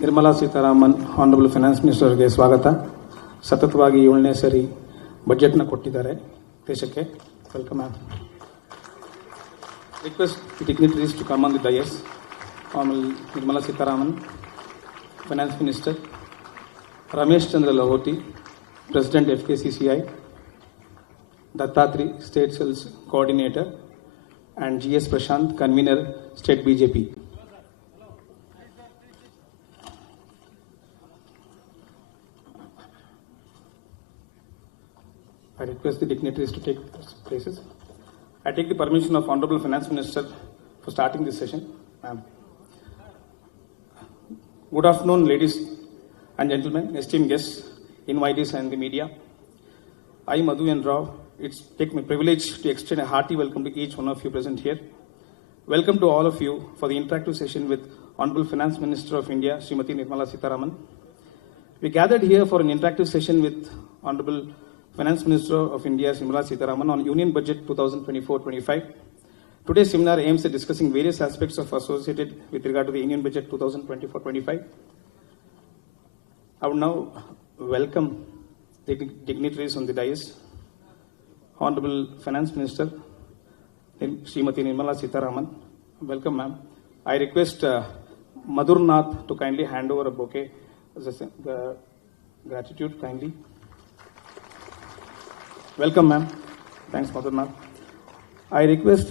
Nirmala Sitharaman honourable finance ಮಿನಿಸ್ಟರ್ಗೆ ಸ್ವಾಗತ. ಸತತವಾಗಿ 7ನೇ ಸರಿ ಬಜೆಟ್ನ ಕೊಟ್ಟಿದ್ದಾರೆ ದೇಶಕ್ಕೆ. Welcome ma'am. Request the dignitaries to come on the dais. Honourable Nirmala Sitharaman, finance minister, Ramesh Chandra Lahoti, president FKCCI, Dattatri, State Cells Coordinator, and GS Prashant, Convener, State BJP. I request the dignitaries to take places. I take the permission of Honorable Finance Minister for starting this session. Ma'am. Good afternoon, ladies and gentlemen, esteemed guests, invitees and the media. I, Madhu and Rao, it's take my privilege to extend a hearty welcome to each one of you present here. Welcome to all of you for the interactive session with Honorable Finance Minister of India, Srimati Nirmala Sitharaman. We gathered here for an interactive session with Honorable Finance Minister of India, Nirmala Sitharaman, on Union Budget 2024-25. Today's seminar aims at discussing various aspects of associated with regard to the Union Budget 2024-25. I would now welcome the dignitaries on the dais. Honorable Finance Minister, Srimati Nirmala Sitharaman. Welcome, ma'am. I request Madhur Nath to kindly hand over a bouquet as a gratitude, kindly. Welcome, ma'am. Thanks, Madhur Nath. I request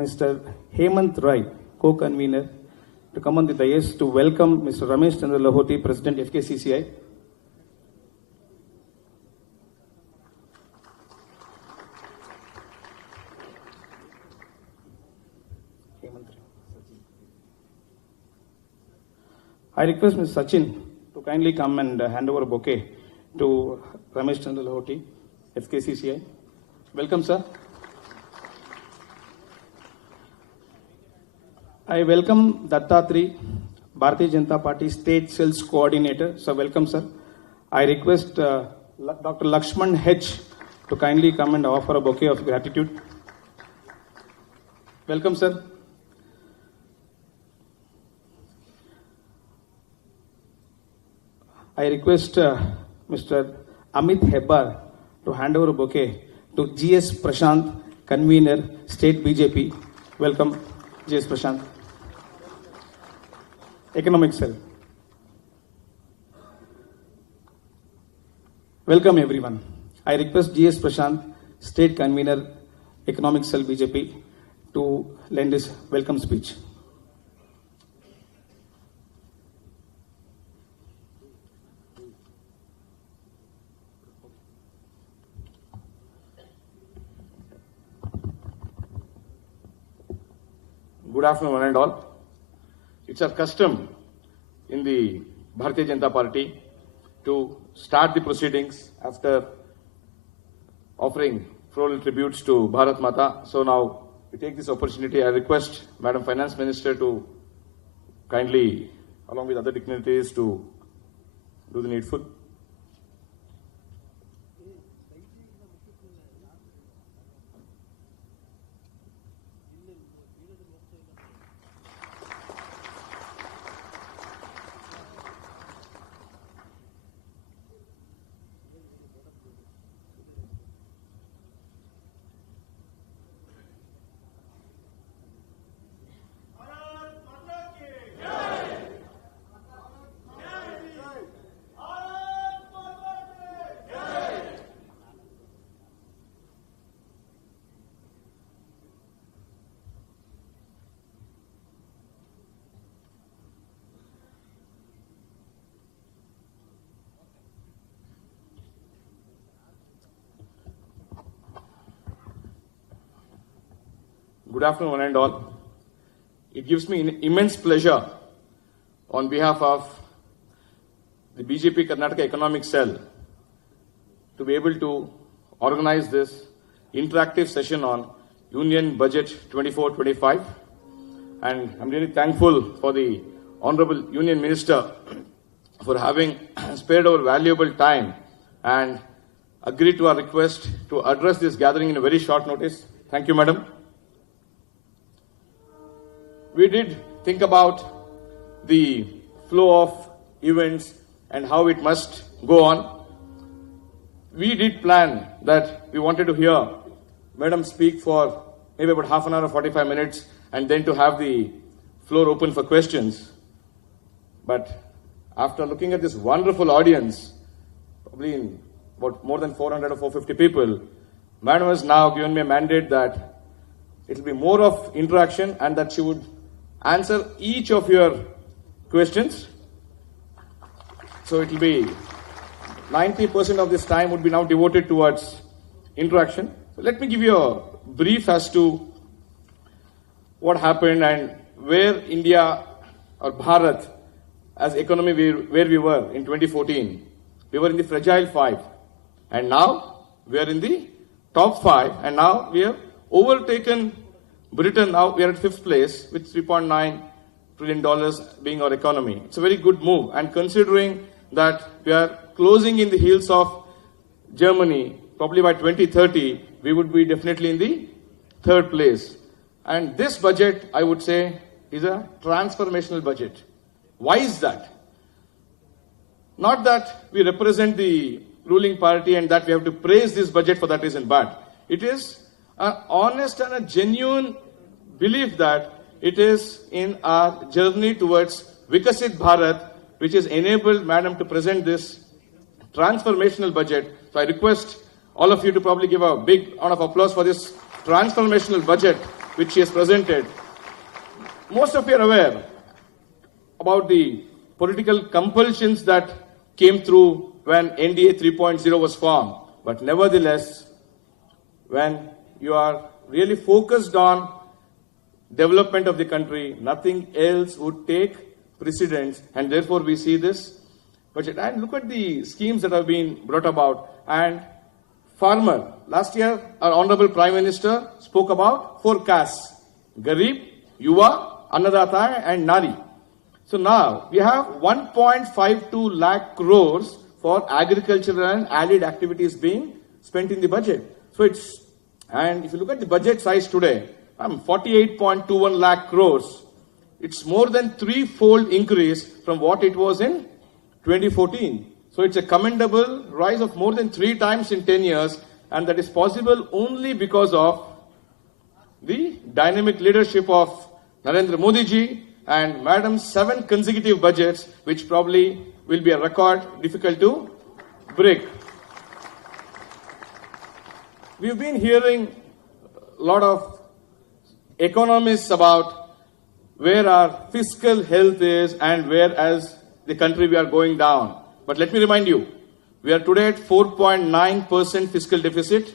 Mr. Hemant Rai, co-convener, to come on the dais to welcome Mr. Ramesh Chandra Lahoti, President FKCCI. I request Mr. Sachin to kindly come and hand over a bouquet to Ramesh Chandra Lahoti, FKCCI. Welcome, sir. I welcome Dattatri, Bharatiya Janata Party State Cells Coordinator. So welcome, sir. I request Dr. Lakshman H to kindly come and offer a bouquet of gratitude. Welcome, sir. I request Mr. Amit Hebbar to hand over a bouquet to GS Prashant, Convener, State BJP. Welcome, GS Prashant. Economic Cell. Welcome, everyone. I request GS Prashant, State Convener, Economic Cell BJP, to lend his welcome speech. Good afternoon, one and all. It's our custom in the Bharatiya Janata Party to start the proceedings after offering floral tributes to Bharat Mata. So now we take this opportunity. I request Madam Finance Minister to kindly, along with other dignitaries, to do the needful. Good afternoon, one and all. It gives me immense pleasure on behalf of the BJP Karnataka Economic Cell to be able to organize this interactive session on Union Budget 24-25. And I'm really thankful for the Honorable Union Minister for having spared our valuable time and agreed to our request to address this gathering in a very short notice. Thank you, Madam. We did think about the flow of events and how it must go on. We did plan that we wanted to hear Madam speak for maybe about half an hour or 45 minutes and then to have the floor open for questions. But after looking at this wonderful audience, probably in about more than 400 or 450 people, Madam has now given me a mandate that it will be more of interaction and that she would answer each of your questions. So it will be 90% of this time would be now devoted towards interaction. So let me give you a brief as to what happened and where India or Bharat as economy where we were in 2014. We were in the fragile 5 and now we are in the top 5 and now we have overtaken Britain. Now we are at 5th place with $3.9 trillion being our economy. It's a very good move, and considering that we are closing in the heels of Germany, probably by 2030 we would be definitely in the 3rd place. And this budget, I would say, is a transformational budget. Why is that? Not that we represent the ruling party and that we have to praise this budget for that reason, but it is an honest and a genuine belief that it is in our journey towards Vikasit Bharat which has enabled Madam to present this transformational budget. So I request all of you to probably give a big round of applause for this transformational budget which she has presented. Most of you are aware about the political compulsions that came through when NDA 3.0 was formed. But nevertheless, when you are really focused on development of the country, nothing else would take precedence, and therefore we see this budget. And look at the schemes that have been brought about. And farmer, last year our Honorable Prime Minister spoke about 4 castes: Garib, Yuva, Annadata and Nari. So now we have 1.52 lakh crores for agricultural and allied activities being spent in the budget. So it's, and if you look at the budget size today, 48.21 lakh crores. It's more than 3-fold increase from what it was in 2014. So it's a commendable rise of more than 3 times in 10 years, and that is possible only because of the dynamic leadership of Narendra Modi ji and Madam's 7 consecutive budgets, which probably will be a record difficult to break. We've been hearing a lot of economists about where our fiscal health is and where as the country we are going down. But let me remind you, we are today at 4.9% fiscal deficit,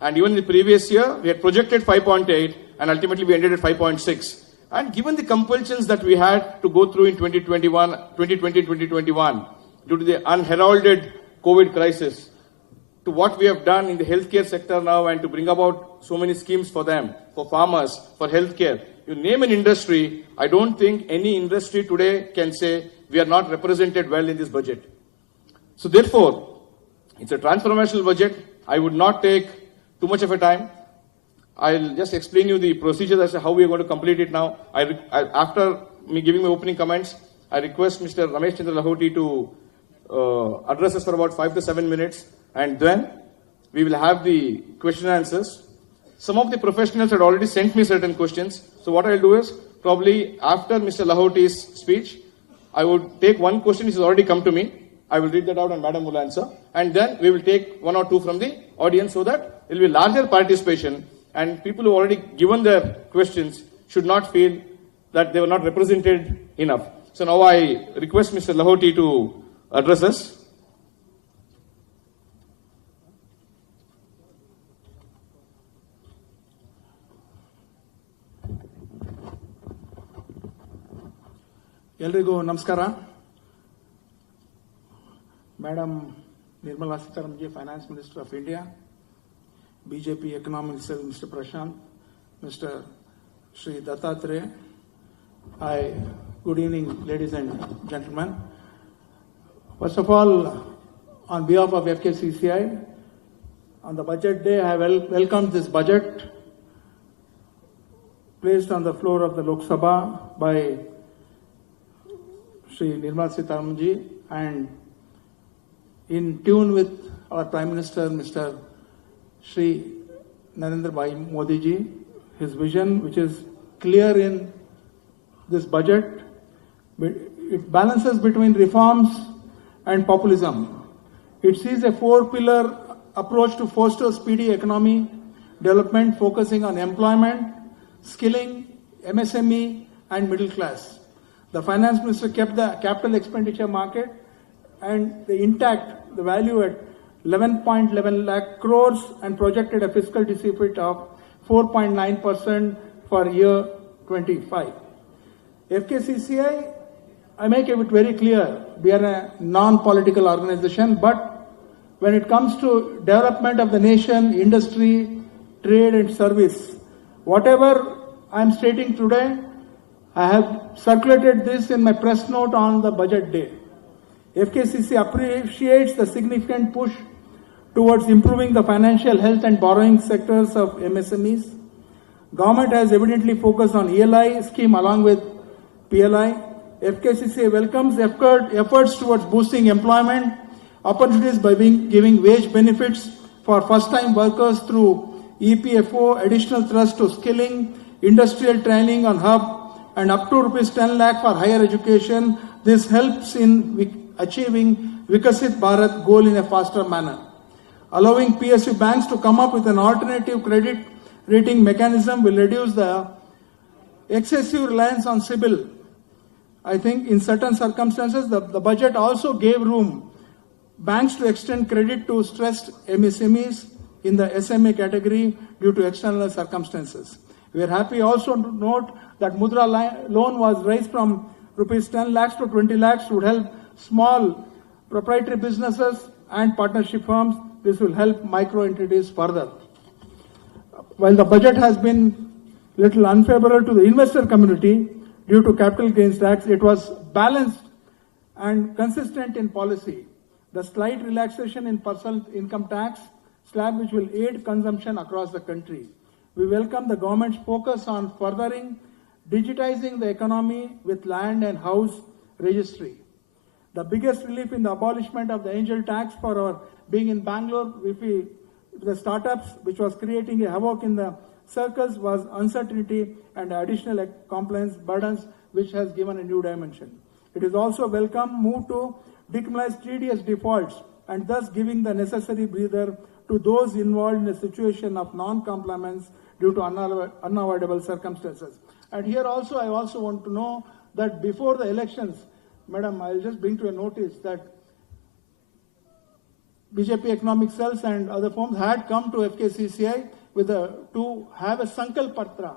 and even in the previous year we had projected 5.8 and ultimately we ended at 5.6. And given the compulsions that we had to go through in 2020-2021 due to the unheralded COVID crisis, to what we have done in the healthcare sector now and to bring about so many schemes for them, for farmers, for healthcare. You name an industry, I don't think any industry today can say we are not represented well in this budget. So therefore, it's a transformational budget. I would not take too much of a time. I'll just explain you the procedures as to how we are going to complete it now. After me giving my opening comments, I request Mr. Ramesh Chandra Lahoti to address us for about 5 to 7 minutes, and then we will have the question and answers. Some of the professionals had already sent me certain questions. So what I'll do is, probably after Mr. Lahoti's speech, I would take one question which has already come to me. I will read that out and Madam will answer. And then we will take 1 or 2 from the audience so that there will be larger participation, and people who have already given their questions should not feel that they were not represented enough. So now I request Mr. Lahoti to address us. ಎಲ್ರಿಗೂ ನಮಸ್ಕಾರ. Madam Nirmala Sitharaman ji, Finance Minister of India, BJP Economic Cell, Mr. Prashant, Mr. Shri Dattatreya. Hi, good evening, ladies and gentlemen. First of all, on behalf of FKCCI, on the budget day, I welcome this budget placed on the floor of the Lok Sabha by Shri Nirmala Sitharaman ji, and in tune with our Prime Minister, Mr. Shri Narendra Bhai Modi ji, his vision, which is clear in this budget, it balances between reforms and populism. It sees a four-pillar approach to foster speedy economy development, focusing on employment, skilling, MSME, and middle class. The finance minister kept the capital expenditure market and the value at 11.11 lakh crores and projected a fiscal deficit of 4.9% for year 25. FKCCI, I make it very clear, we are a non-political organization, but when it comes to development of the nation, industry, trade and service, whatever I am stating today, I have circulated this in my press note on the budget day. FKCC appreciates the significant push towards improving the financial health and borrowing sectors of MSMEs. Government has evidently focused on ELI scheme along with PLI. FKCC welcomes efforts towards boosting employment opportunities by giving wage benefits for first-time workers through EPFO, additional thrust to skilling, industrial training on hub, and up to rupees 10 lakh for higher education. This helps in achieving Vikasit Bharat goal in a faster manner. Allowing PSU banks to come up with an alternative credit rating mechanism will reduce the excessive reliance on CIBIL. I think in certain circumstances, the budget also gave room banks to extend credit to stressed MSMEs in the SMA category due to external circumstances. We are happy also to note that Mudra loan was raised from rupees 10 lakhs to 20 lakhs, would help small proprietary businesses and partnership firms. This will help micro entities further. While the budget has been little unfavorable to the investor community due to capital gains tax, it was balanced and consistent in policy. The slight relaxation in personal income tax slab, which will aid consumption across the country. We welcome the government's focus on furthering digitizing the economy with land and house registry. The biggest relief in the abolishment of the angel tax for our being in Bangalore, the startups, which was creating a havoc in the circles, was uncertainty and additional compliance burdens, which has given a new dimension. It is also welcome move to decriminalize tedious defaults and thus giving the necessary breather to those involved in a situation of non-compliance due to unavoidable circumstances. And here also, I also want to know that before the elections, Madam, I'll just bring to a notice that BJP economic cells and other firms had come to FKCCI to have a Sankalp Patra,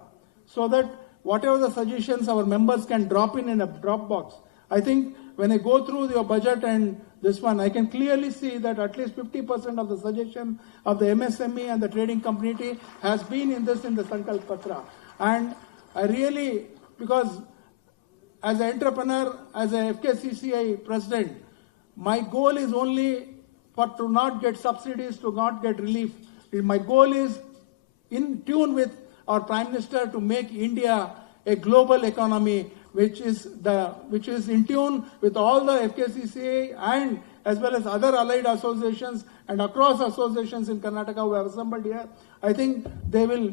so that whatever the suggestions our members can drop in a drop box. I think when I go through your budget and this one, I can clearly see that at least 50% of the suggestion of the MSME and the trading community has been in the Sankalp Patra. And I really, because as an entrepreneur, as a FKCCI president, my goal is only to not get subsidies, to not get relief. My goal is in tune with our Prime Minister to make India a global economy, which is in tune with all the FKCCA and as well as other allied associations and across associations in Karnataka who have assembled here. I think they will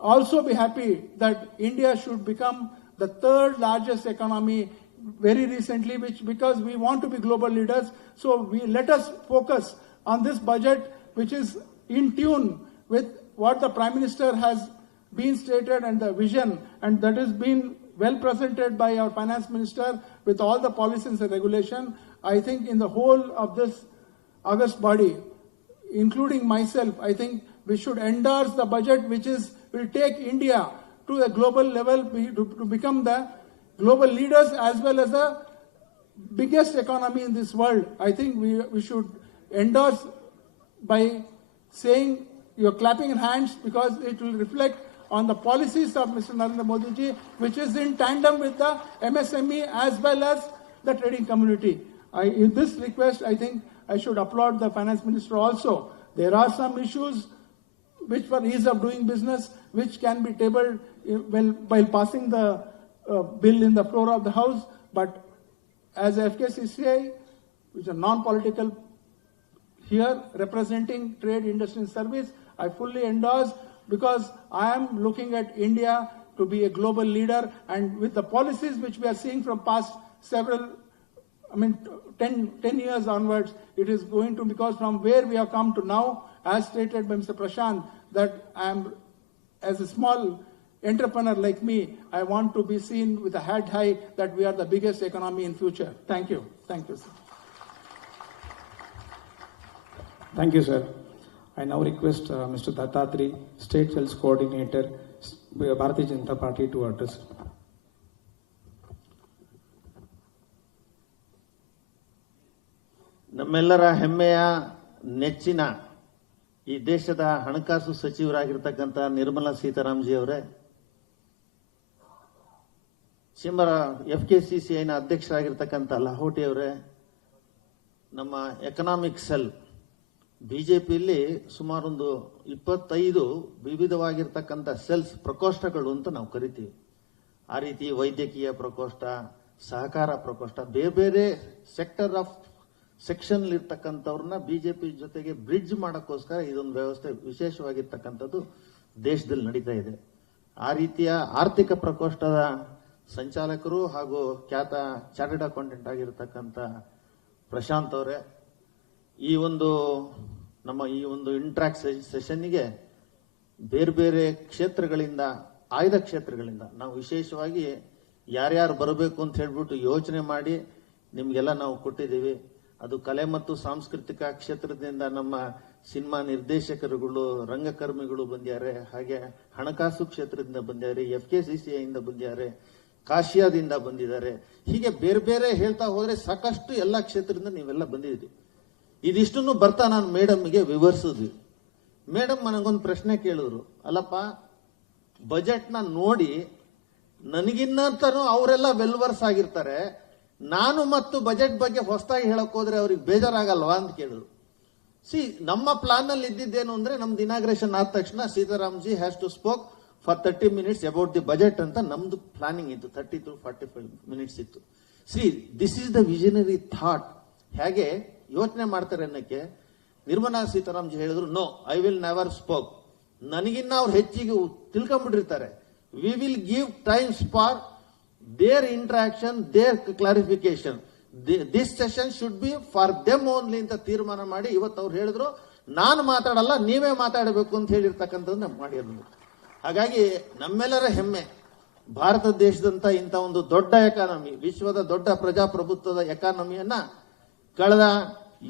also be happy that India should become the third largest economy very recently, because we want to be global leaders. So let us focus on this budget, which is in tune with what the Prime Minister has been stated and the vision, and that has been well presented by our Finance Minister with all the policies and regulation. I think in the whole of this August body, including myself, I think we should endorse the budget which will take India to the global level to become the global leaders as well as the biggest economy in this world. I think we should endorse by saying you're clapping in hands, because it will reflect on the policies of Mr. Narendra Modi ji, which is in tandem with the MSME as well as the trading community. In this request, I think I should applaud the Finance Minister also. There are some issues which for ease of doing business, which can be tabled while passing the bill in the floor of the House, but as FKCCI, which is a non-political here representing trade, industry and service, I fully endorse, because I am looking at India to be a global leader, and with the policies which we are seeing from past 10 years onwards, it is going to, because from where we have come to now, as stated by Mr. Prashant, that I am, as a small entrepreneur like me, I want to be seen with a head high that we are the biggest economy in future. Thank you. Thank you, sir. Thank you, sir. I now request Mr. Dattatri, State Sales Coordinator, Bharatiya Janata Party, to address. ನಮ್ಮೆಲ್ಲರ ಹೆಮ್ಮೆಯ ನೆಚ್ಚಿನ ಈ ದೇಶದ ಹಣಕಾಸು ಸಚಿವರಾಗಿರ್ತಕ್ಕಂಥ ನಿರ್ಮಲಾ ಸೀತಾರಾಮನ್ಜಿ ಅವರೇ, FKCCIನ ಅಧ್ಯಕ್ಷರಾಗಿರ್ತಕ್ಕಂಥ ಲಹೋಟಿ ಅವರೇ, ನಮ್ಮ economic cell ಬಿಜೆಪಿಯಲ್ಲಿ ಸುಮಾರೊಂದು 25 ವಿವಿಧವಾಗಿರ್ತಕ್ಕಂಥ ಸೆಲ್ಸ್, ಪ್ರಕೋಷ್ಠಗಳು ಅಂತ ನಾವು ಕರಿತೀವಿ. ಆ ರೀತಿ ವೈದ್ಯಕೀಯ ಪ್ರಕೋಷ್ಠ, ಸಹಕಾರ ಪ್ರಕೋಷ್ಠ, ಬೇರೆ ಬೇರೆ ಸೆಕ್ಟರ್ ಆಫ್ ಸೆಕ್ಷನ್ ಇರ್ತಕ್ಕಂಥವ್ರನ್ನ ಬಿಜೆಪಿ ಜೊತೆಗೆ ಬ್ರಿಡ್ಜ್ ಮಾಡೋಕ್ಕೋಸ್ಕರ ಇದೊಂದು ವ್ಯವಸ್ಥೆ ವಿಶೇಷವಾಗಿರ್ತಕ್ಕಂಥದ್ದು ದೇಶದಲ್ಲಿ ನಡೀತಾ ಇದೆ. ಆ ರೀತಿಯ ಆರ್ಥಿಕ ಪ್ರಕೋಷ್ಠದ ಸಂಚಾಲಕರು ಹಾಗೂ ಖ್ಯಾತ ಚಾರ್ಟರ್ಡ್ ಅಕೌಂಟೆಂಟ್ ಆಗಿರ್ತಕ್ಕಂಥ ಪ್ರಶಾಂತ್ ಅವರೇ, ಈ ಒಂದು ಇಂಟ್ರಾಕ್ಟ್ ಸೆಷನ್ನಿಗೆ ಬೇರೆ ಬೇರೆ ಕ್ಷೇತ್ರಗಳಿಂದ, ಆಯ್ದ ಕ್ಷೇತ್ರಗಳಿಂದ ನಾವು ವಿಶೇಷವಾಗಿ ಯಾರ್ಯಾರು ಬರಬೇಕು ಅಂತ ಹೇಳ್ಬಿಟ್ಟು ಯೋಚನೆ ಮಾಡಿ ನಿಮ್ಗೆಲ್ಲ ನಾವು ಕೊಟ್ಟಿದ್ದೀವಿ. ಅದು ಕಲೆ ಮತ್ತು ಸಾಂಸ್ಕೃತಿಕ ಕ್ಷೇತ್ರದಿಂದ ನಮ್ಮ ಸಿನಿಮಾ ನಿರ್ದೇಶಕರುಗಳು, ರಂಗಕರ್ಮಿಗಳು ಬಂದಿದ್ದಾರೆ, ಹಾಗೆ ಹಣಕಾಸು ಕ್ಷೇತ್ರದಿಂದ ಬಂದಿದ್ದಾರೆ, FKCCIಯಿಂದ ಬಂದಿದ್ದಾರೆ, ಕಾಶಿಯಾದಿಂದ ಬಂದಿದ್ದಾರೆ. ಹೀಗೆ ಬೇರೆ ಬೇರೆ ಹೇಳ್ತಾ ಹೋದ್ರೆ ಸಾಕಷ್ಟು ಎಲ್ಲ ಕ್ಷೇತ್ರದಿಂದ ನೀವೆಲ್ಲ ಬಂದಿದ್ದೀರಿ. ಇದಿಷ್ಟನ್ನು ಬರ್ತಾ ನಾನು ಮೇಡಮ್ಗೆ ವಿವರಿಸಿದ್ವಿ. ಮೇಡಮ್ ನನಗೊಂದು ಪ್ರಶ್ನೆ ಕೇಳಿದ್ರು, ಅಲ್ಲಪ್ಪ ಬಜೆಟ್ನ ನೋಡಿ ನನಗಿನ್ನಂತನೂ ಅವರೆಲ್ಲ ವೆಲ್ವರ್ಸ್ ಆಗಿರ್ತಾರೆ, ನಾನು ಮತ್ತು ಬಜೆಟ್ ಬಗ್ಗೆ ಹೊಸದಾಗಿ ಹೇಳಕ್ ಹೋದ್ರೆ ಅವ್ರಿಗೆ ಬೇಜಾರಾಗಲ್ವಾ ಅಂತ ಕೇಳಿದ್ರು. ನಮ್ಮ ಪ್ಲಾನ್ ಅಲ್ಲಿ ಇದ್ದಿದ್ದೇನು ಅಂದ್ರೆ, ನಮ್ದು ಇನಾಗ್ರೇಷನ್ ಆದ ತಕ್ಷಣ Sitharamji has to spoke for 30 minutes about the budget ಅಂತ ನಮ್ದು ಪ್ಲಾನಿಂಗ್ ಇತ್ತು. 30 to 45 minutes ಇತ್ತು. This is the visionary thought. ಹೇಗೆ ಯೋಚನೆ ಮಾಡ್ತಾರೆ ಅನ್ನಕ್ಕೆ ನಿರ್ಮಲಾ ಸೀತಾರಾಮ್ಜಿ ಹೇಳಿದ್ರು, no, I will never spoke. ನನಗಿನ್ನ ಅವ್ರು ಹೆಚ್ಚಿಗೆ ತಿಳ್ಕೊಂಡ್ಬಿಟ್ಟಿರ್ತಾರೆ. We will give times for their interaction, their clarification. This session should be for them only ಅಂತ ತೀರ್ಮಾನ ಮಾಡಿ ಇವತ್ತು ಅವ್ರು ಹೇಳಿದ್ರು, ನಾನು ಮಾತಾಡಲ್ಲ, ನೀವೇ ಮಾತಾಡಬೇಕು ಅಂತ ಹೇಳಿರ್ತಕ್ಕಂಥದ್ದು ಮಾಡಿರೋದು. ಹಾಗಾಗಿ ನಮ್ಮೆಲ್ಲರ ಹೆಮ್ಮೆ, ಭಾರತ ದೇಶದಂತ ಇಂಥ ಒಂದು ದೊಡ್ಡ ಎಕಾನಮಿ, ವಿಶ್ವದ ದೊಡ್ಡ ಪ್ರಜಾಪ್ರಭುತ್ವದ ಎಕಾನಮಿಯನ್ನ ಕಳೆದ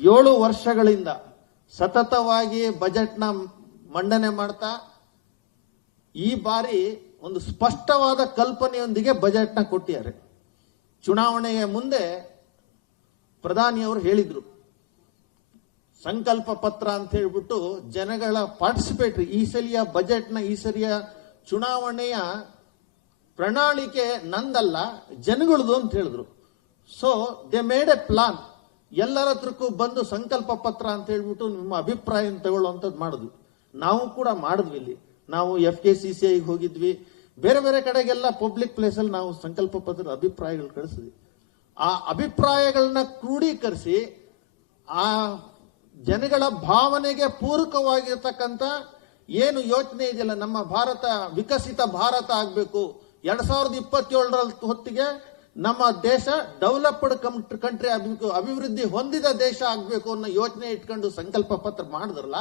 7 ವರ್ಷಗಳಿಂದ ಸತತವಾಗಿ ಬಜೆಟ್ನ ಮಂಡನೆ ಮಾಡ್ತಾ, ಈ ಬಾರಿ ಒಂದು ಸ್ಪಷ್ಟವಾದ ಕಲ್ಪನೆಯೊಂದಿಗೆ ಬಜೆಟ್ನ ಕೊಟ್ಟಿದ್ದಾರೆ. ಚುನಾವಣೆಯ ಮುಂದೆ ಪ್ರಧಾನಿಯವರು ಹೇಳಿದ್ರು, ಸಂಕಲ್ಪ ಪತ್ರ ಅಂತ ಹೇಳ್ಬಿಟ್ಟು ಜನಗಳ ಪಾರ್ಟಿಸಿಪೇಟ್ರಿ, ಈ ಸಲಿಯ ಬಜೆಟ್ನ, ಈ ಸಲಿಯ ಚುನಾವಣೆಯ ಪ್ರಣಾಳಿಕೆ ನಂದಲ್ಲ, ಜನಗಳದು ಅಂತ ಹೇಳಿದ್ರು. So they made A plan. ಎಲ್ಲರ ಹತ್ರಕ್ಕೂ ಬಂದು ಸಂಕಲ್ಪ ಪತ್ರ ಅಂತ ಹೇಳ್ಬಿಟ್ಟು ನಿಮ್ಮ ಅಭಿಪ್ರಾಯ ತಗೊಳ್ಳುವಂಥದ್ದು ಮಾಡಿದ್ವಿ. ನಾವು ಕೂಡ ಮಾಡಿದ್ವಿ. ಇಲ್ಲಿ ನಾವು FKCCIಗೆ ಹೋಗಿದ್ವಿ, ಬೇರೆ ಬೇರೆ ಕಡೆಗೆಲ್ಲ ಪಬ್ಲಿಕ್ ಪ್ಲೇಸ್ ಅಲ್ಲಿ ನಾವು ಸಂಕಲ್ಪ ಪತ್ರ ಅಭಿಪ್ರಾಯಗಳು ಕಳಿಸಿದ್ವಿ. ಆ ಅಭಿಪ್ರಾಯಗಳನ್ನ ಕ್ರೋಢೀಕರಿಸಿ ಆ ಜನಗಳ ಭಾವನೆಗೆ ಪೂರಕವಾಗಿರ್ತಕ್ಕಂಥ ಏನು ಯೋಚನೆ ಇದೆಯಲ್ಲ, ನಮ್ಮ ಭಾರತ ವಿಕಸಿತ ಭಾರತ ಆಗಬೇಕು, 2027ರ ಹೊತ್ತಿಗೆ ನಮ್ಮ ದೇಶ ಡೆವಲಪ್ಡ್ ಕಂಟ್ರಿ ಆಗಬೇಕು, ಅಭಿವೃದ್ಧಿ ಹೊಂದಿದ ದೇಶ ಆಗಬೇಕು ಅನ್ನೋ ಯೋಚನೆ ಇಟ್ಕೊಂಡು ಸಂಕಲ್ಪ ಪತ್ರ ಮಾಡಿದ್ರಲ್ಲ,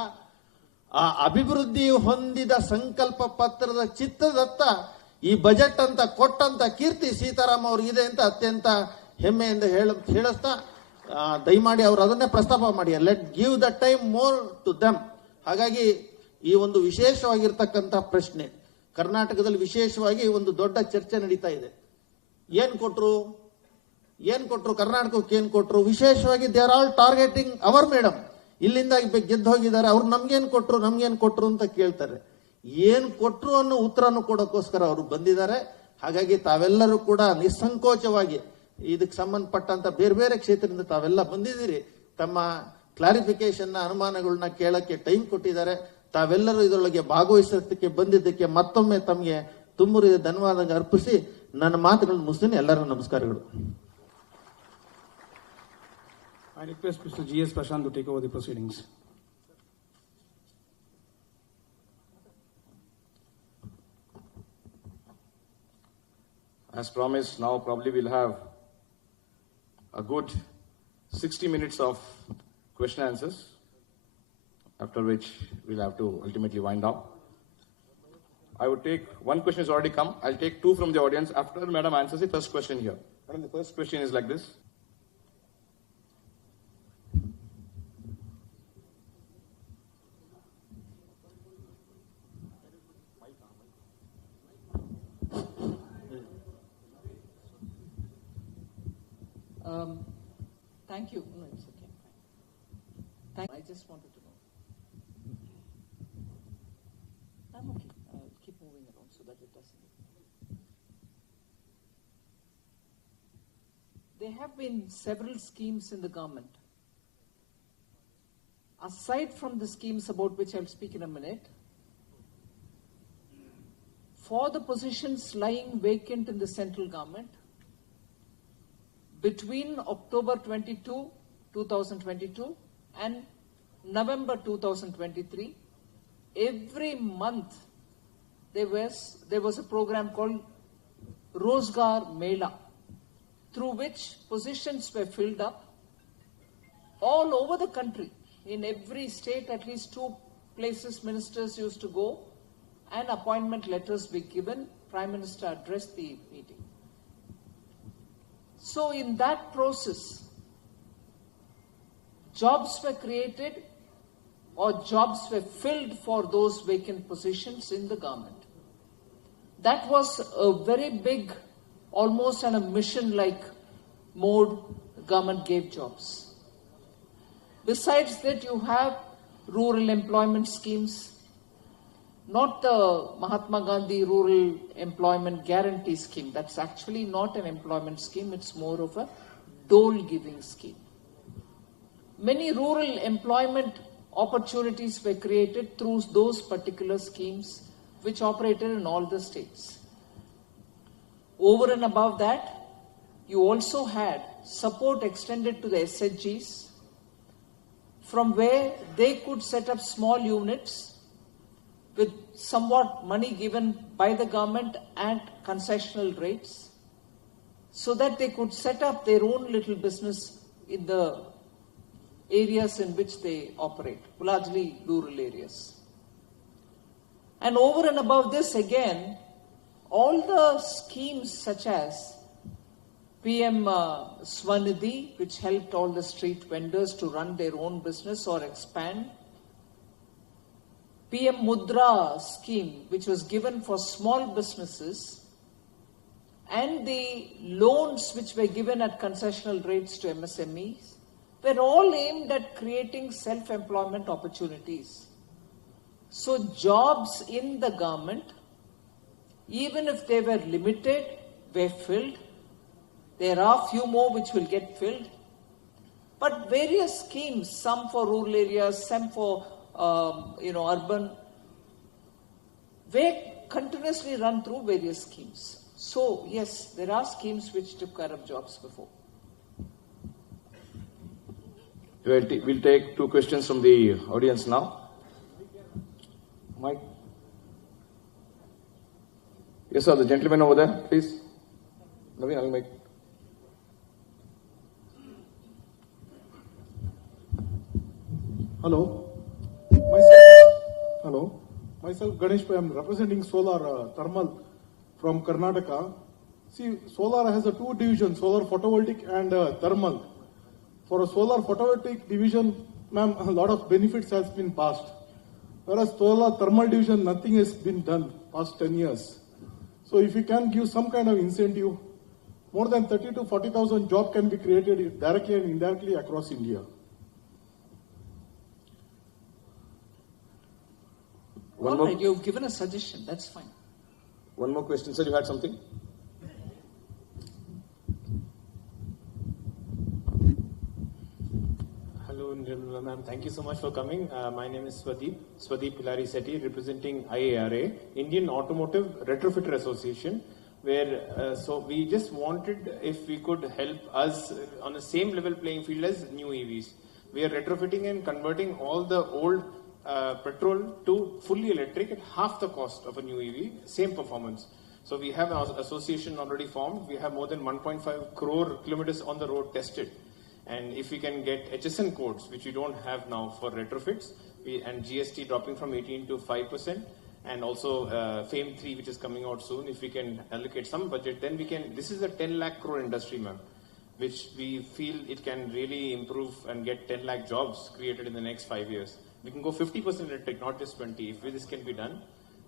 ಆ ಅಭಿವೃದ್ಧಿ ಹೊಂದಿದ ಸಂಕಲ್ಪ ಪತ್ರದ ಚಿತ್ತದತ್ತ ಈ ಬಜೆಟ್ ಅಂತ ಕೊಟ್ಟಂತ ಕೀರ್ತಿ ಸೀತಾರಾಮ್ ಅವ್ರಿಗಿದೆ ಅಂತ ಅತ್ಯಂತ ಹೆಮ್ಮೆಯಿಂದ ಹೇಳಿಸ್ತಾ, ದಯಮಾಡಿ ಅವರು ಅದನ್ನೇ ಪ್ರಸ್ತಾಪ ಮಾಡಿ, let give the time more to them. ಹಾಗಾಗಿ ಈ ಒಂದು ವಿಶೇಷವಾಗಿರ್ತಕ್ಕಂಥ ಪ್ರಶ್ನೆ, ಕರ್ನಾಟಕದಲ್ಲಿ ವಿಶೇಷವಾಗಿ ಒಂದು ದೊಡ್ಡ ಚರ್ಚೆ ನಡೀತಾ ಇದೆ. ಏನ್ ಕೊಟ್ರು ಕರ್ನಾಟಕಕ್ಕೆ, ಏನ್ ಕೊಟ್ರು? ವಿಶೇಷವಾಗಿ they are all targeting our madam. ಇಲ್ಲಿಂದ ಗೆದ್ದು ಹೋಗಿದ್ದಾರೆ, ಅವ್ರು ನಮ್ಗೇನ್ ಕೊಟ್ರು ಅಂತ ಕೇಳ್ತಾರೆ. ಏನ್ ಕೊಟ್ರು ಅನ್ನೋ ಉತ್ತರನ್ನು ಕೊಡೋಕ್ಕೋಸ್ಕರ ಅವರು ಬಂದಿದ್ದಾರೆ. ಹಾಗಾಗಿ ತಾವೆಲ್ಲರೂ ಕೂಡ ನಿಸ್ಸಂಕೋಚವಾಗಿ ಇದಕ್ಕೆ ಸಂಬಂಧಪಟ್ಟಂತ ಬೇರೆ ಬೇರೆ ಕ್ಷೇತ್ರದಿಂದ ತಾವೆಲ್ಲ ಬಂದಿದ್ದೀರಿ. ತಮ್ಮ ಕ್ಲಾರಿಫಿಕೇಶನ್ ಅನುಮಾನಗಳನ್ನ ಕೇಳಕ್ಕೆ ಟೈಮ್ ಕೊಟ್ಟಿದ್ದಾರೆ. ತಾವೆಲ್ಲರೂ ಇದರೊಳಗೆ ಭಾಗವಹಿಸೋದಕ್ಕೆ ಬಂದಿದ್ದಕ್ಕೆ ಮತ್ತೊಮ್ಮೆ ತಮಗೆ ತುಂಬು ಧನ್ಯವಾದ ಅರ್ಪಿಸಿ ನನ್ನ ಮಾತುಗಳನ್ನು ಮುಗಿಸ್ತೀನಿ. ಎಲ್ಲರೂ ನಮಸ್ಕಾರಗಳು. I request Mr. G.S. Prashant to take over the proceedings. As promised, now probably we'll have a good 60 minutes of question and answers, after which we'll have to ultimately wind down. I would take, one question has already come. I'll take two from the audience after Madam answers the first question here. Madam, the first question is like this. Thank you. No, it's okay. I just wanted to know. I'm okay. I'll keep moving around so that it doesn't. There have been several schemes in the government. Aside from the schemes about which I'll speak in a minute, for the positions lying vacant in the central government, between October 22, 2022 and November 2023, every month there was a program called Rozgar Mela, through which positions were filled up all over the country. In every state, at least 2 places ministers used to go, and appointment letters were given. Prime Minister addressed the meeting. So in that process, jobs were created or jobs were filled for those vacant positions in the government. That was a very big, almost on a mission-like mode, the government gave jobs. Besides that, you have rural employment schemes, not the Mahatma Gandhi Rural Employment Guarantee Scheme. That's actually not an employment scheme, it's more of a dole-giving scheme. Many rural employment opportunities were created through those particular schemes which operated in all the states. Over and above that, you also had support extended to the SHGs, from where they could set up small units with somewhat money given by the government at concessional rates, so that they could set up their own little business in the areas in which they operate, largely rural areas. And over and above this, again, all the schemes such as PM Swanidhi, which helped all the street vendors to run their own business or expand, PM Mudra scheme, which was given for small businesses, and the loans which were given at concessional rates to MSMEs, were all aimed at creating self-employment opportunities. So jobs in the government, even if they were limited, were filled. There are few more which will get filled. But various schemes, some for rural areas, some for urban, were continuously run through various schemes. So yes, there are schemes which took care of jobs before. We'll take 2 questions from the audience now. Mike. Yes, sir, the gentleman over there, please. Naveen, I'll make. Hello. Myself Ganesh, I am representing Solar Thermal from Karnataka. See, Solar has a 2 divisions, solar photovoltaic and thermal. For a solar photovoltaic division, ma'am, a lot of benefits has been passed. Whereas solar thermal division, nothing has been done past 10 years. So if you can give some kind of incentive, more than 30 to 40,000 jobs can be created directly and indirectly across India. All right, you've given a suggestion, that's fine. One more question, sir, you had something? Hello, Nirmala ma'am. Thank you so much for coming. My name is Swadeep Pilari Sethi, representing IARA, Indian Automotive Retrofitter Association. so we just wanted if we could help us on the same level playing field as new EVs. We are retrofitting and converting all the old petrol to fully electric at half the cost of a new EV, same performance. So we have an association already formed. We have more than 1.5 crore kilometers on the road tested. And if we can get HSN codes, which we don't have now for retrofits, and GST dropping from 18 to 5%, and also FAME 3, which is coming out soon, if we can allocate some budget, then we can, this is a 10 lakh crore industry, ma'am, which we feel it can really improve and get 10 lakh jobs created in the next 5 years. We can go 50% electric, not just 20. If this can be done,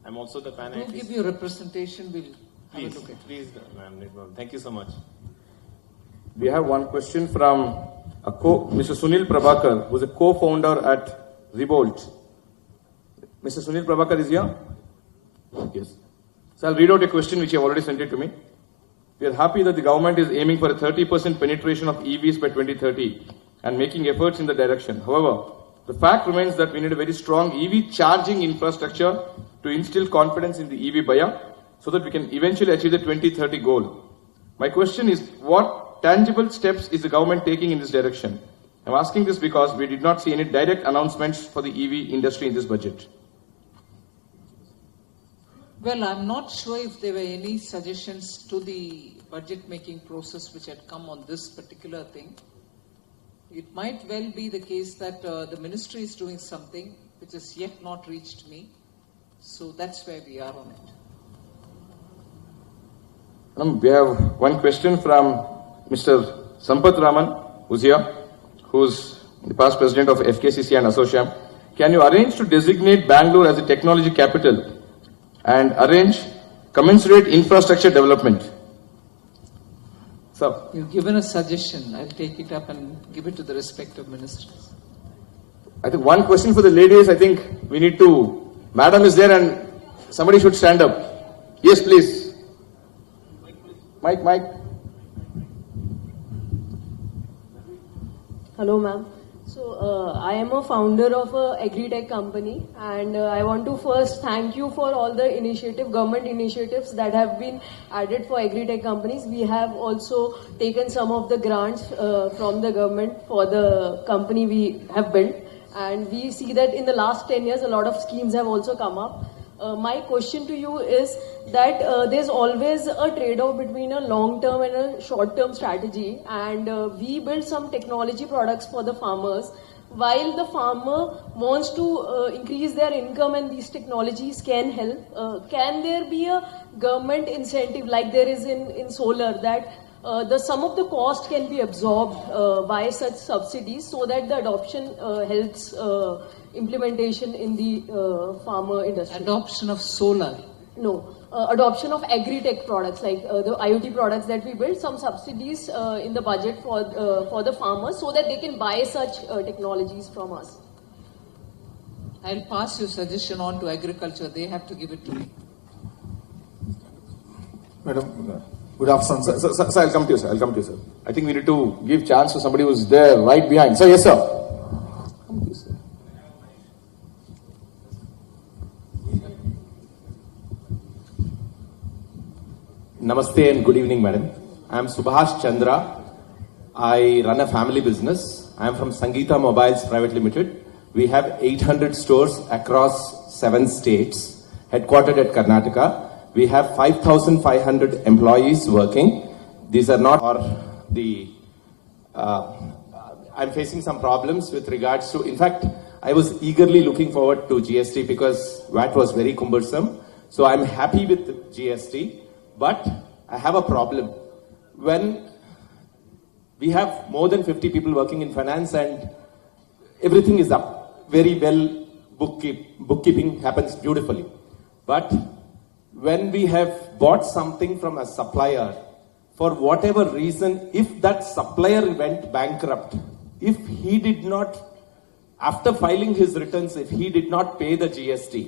I'm also the pan. We'll give you a representation. We'll please, have a look at it. Please, ma'am. Thank you so much. We have one question from Mr. Sunil Prabhakar, who is a co-founder at Revolt. Mr. Sunil Prabhakar is here? Yes. So I'll read out a question which you have already sent it to me. We are happy that the government is aiming for a 30% penetration of EVs by 2030 and making efforts in the direction. However, the fact remains that we need a very strong EV charging infrastructure to instill confidence in the EV buyer so that we can eventually achieve the 2030 goal. My question is, what tangible steps is the government taking in this direction? I'm asking this because we did not see any direct announcements for the EV industry in this budget. Well, I'm not sure if there were any suggestions to the budget making process which had come on this particular thing. It might well be the case that the ministry is doing something which has yet not reached me. So that's where we are on it. We have one question from Mr. Sampath Raman, who's here, who's the past president of FKCC and Associam. Can you arrange to designate Bangalore as a technology capital and arrange commensurate infrastructure development? So, You've given a suggestion. I'll take it up and give it to the respective ministers. I think one question for the ladies, I think we need to, Madam is there and somebody should stand up. Yes, please. Mike. Hello, ma'am. So, I am a founder of a agri-tech company, and I want to first thank you for all the government initiatives that have been added for agri-tech companies. We have also taken some of the grants from the government for the company we have built, and we see that in the last 10 years, a lot of schemes have also come up. My question to you is that there's always a trade-off between a long-term and a short-term strategy, and we build some technology products for the farmers. While the farmer wants to increase their income and these technologies can help, can there be a government incentive like there is in solar that some of the cost can be absorbed by such subsidies so that the adoption helps implementation in the farmer industry? Adoption of solar? No, adoption of agri-tech products like the IoT products that we build, some subsidies in the budget for the farmers so that they can buy such technologies from us. I'll pass your suggestion on to agriculture. They have to give it to me. Madam, good afternoon, sir. Sir, I'll come to you, sir. I think we need to give chance to somebody who's there right behind. Sir, yes, sir. Namaste and good evening, madam. I am Subhash Chandra. I run a family business. I am from Sangeeta Mobiles Private Limited. We have 800 stores across 7 states, headquartered at Karnataka. We have 5,500 employees working. These are not for the... I'm facing some problems with regards to... In fact, I was eagerly looking forward to GST because VAT was very cumbersome. So I'm happy with the GST. But I have a problem. When we have more than 50 people working in finance and everything is up, very well, bookkeeping happens beautifully. But when we have bought something from a supplier, for whatever reason, if that supplier went bankrupt, if he did not, after filing his returns, if he did not pay the GST,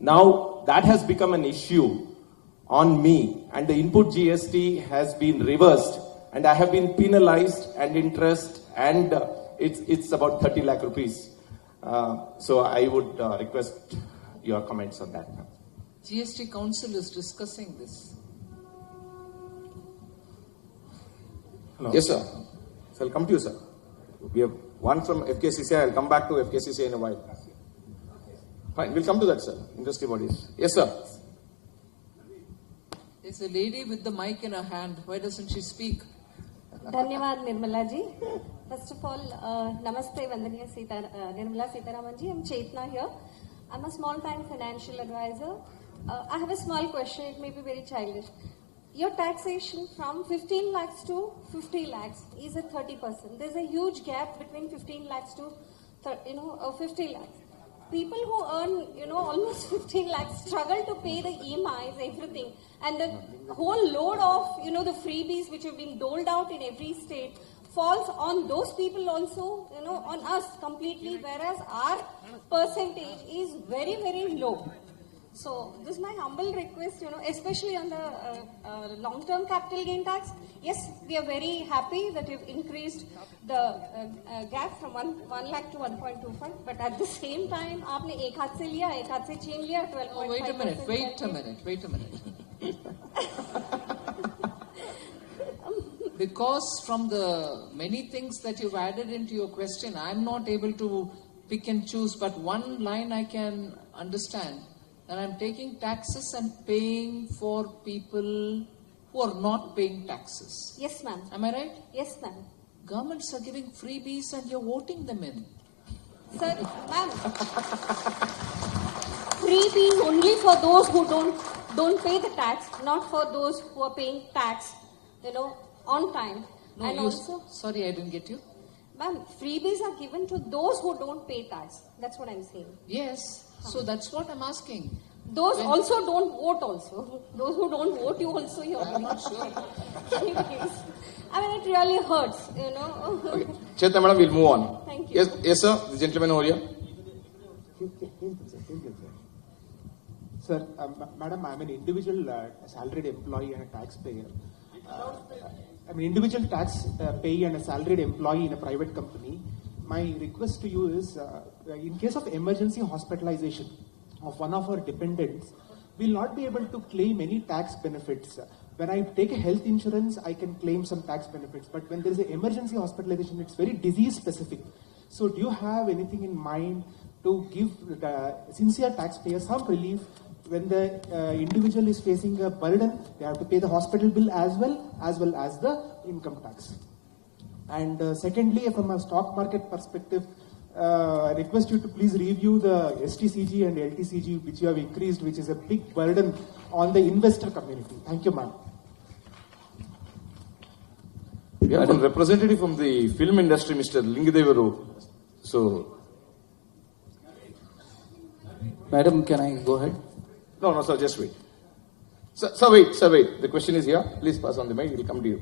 now that has become an issue on me, and the input GST has been reversed, and I have been penalized and interest, and it's about 30 lakh rupees. So I would request your comments on that. GST Council is discussing this. Yes, sir. So I'll come to you, sir. We have one from FKCCI. I'll come back to FKCCI in a while. Fine, we'll come to that, sir. Industry bodies. Yes, sir. There's a lady with the mic in her hand. Why doesn't she speak? धन्यवाद Nirmala ji. First of all, Namaste Vandaniya Nirmala Sitaraman ji. I'm Chetna here. I'm a small-time financial advisor. I have a small question. It may be very childish. Your taxation from 15 lakhs to 50 lakhs is at 30%. There's a huge gap between 15 lakhs to 50 lakhs. People who earn almost 15 lakhs struggle to pay the EMIs, everything, and the whole load of the freebies which have been doled out in every state falls on those people also, on us completely, whereas our percentage is very, very low. So this is my humble request, especially on the long-term capital gain tax. Yes, we are very happy that you've increased the gap from 1 lakh to 1.25. But at the same time, आपने एक हाथ से लिया, एक हाथ से छीन लिया, 12.5%. Oh, wait a minute. Because from the many things that you've added into your question, I'm not able to pick and choose, but one line I can understand. And I'm taking taxes and paying for people who are not paying taxes. Yes, ma'am. Am I right? Yes, ma'am. Governments are giving freebies and you're voting them in. Sir, ma'am. Freebies only for those who don't pay the tax, not for those who are paying tax, on time. No, and also, sorry, I didn't get you. Ma'am, freebies are given to those who don't pay tax. That's what I'm saying. Yes. So that's what I'm asking. Those also don't vote also. Those who don't vote, you also hear. I'm not sure. I mean, it really hurts, Okay. Chetna madam, we'll move on. Thank you. Yes, sir. The gentleman over here. Sir, madam, I'm an individual salaried employee and a taxpayer. I'm an individual tax payee and a salaried employee in a private company. My request to you is, in case of emergency hospitalization of one of our dependents, we'll not be able to claim any tax benefits. When I take a health insurance, I can claim some tax benefits. But when there is an emergency hospitalization, it's very disease specific. So do you have anything in mind to give the sincere taxpayers some relief when the individual is facing a burden? They have to pay the hospital bill as well as the income tax. And secondly, from a stock market perspective, I request you to please review the STCG and LTCG which you have increased, which is a big burden on the investor community. Thank you, ma'am. We have a representative from the film industry, Mr. Lingadevaru. So, Madam, can I go ahead? No, sir, just wait. Sir, wait. The question is here. Please pass on the mic. We'll come to you.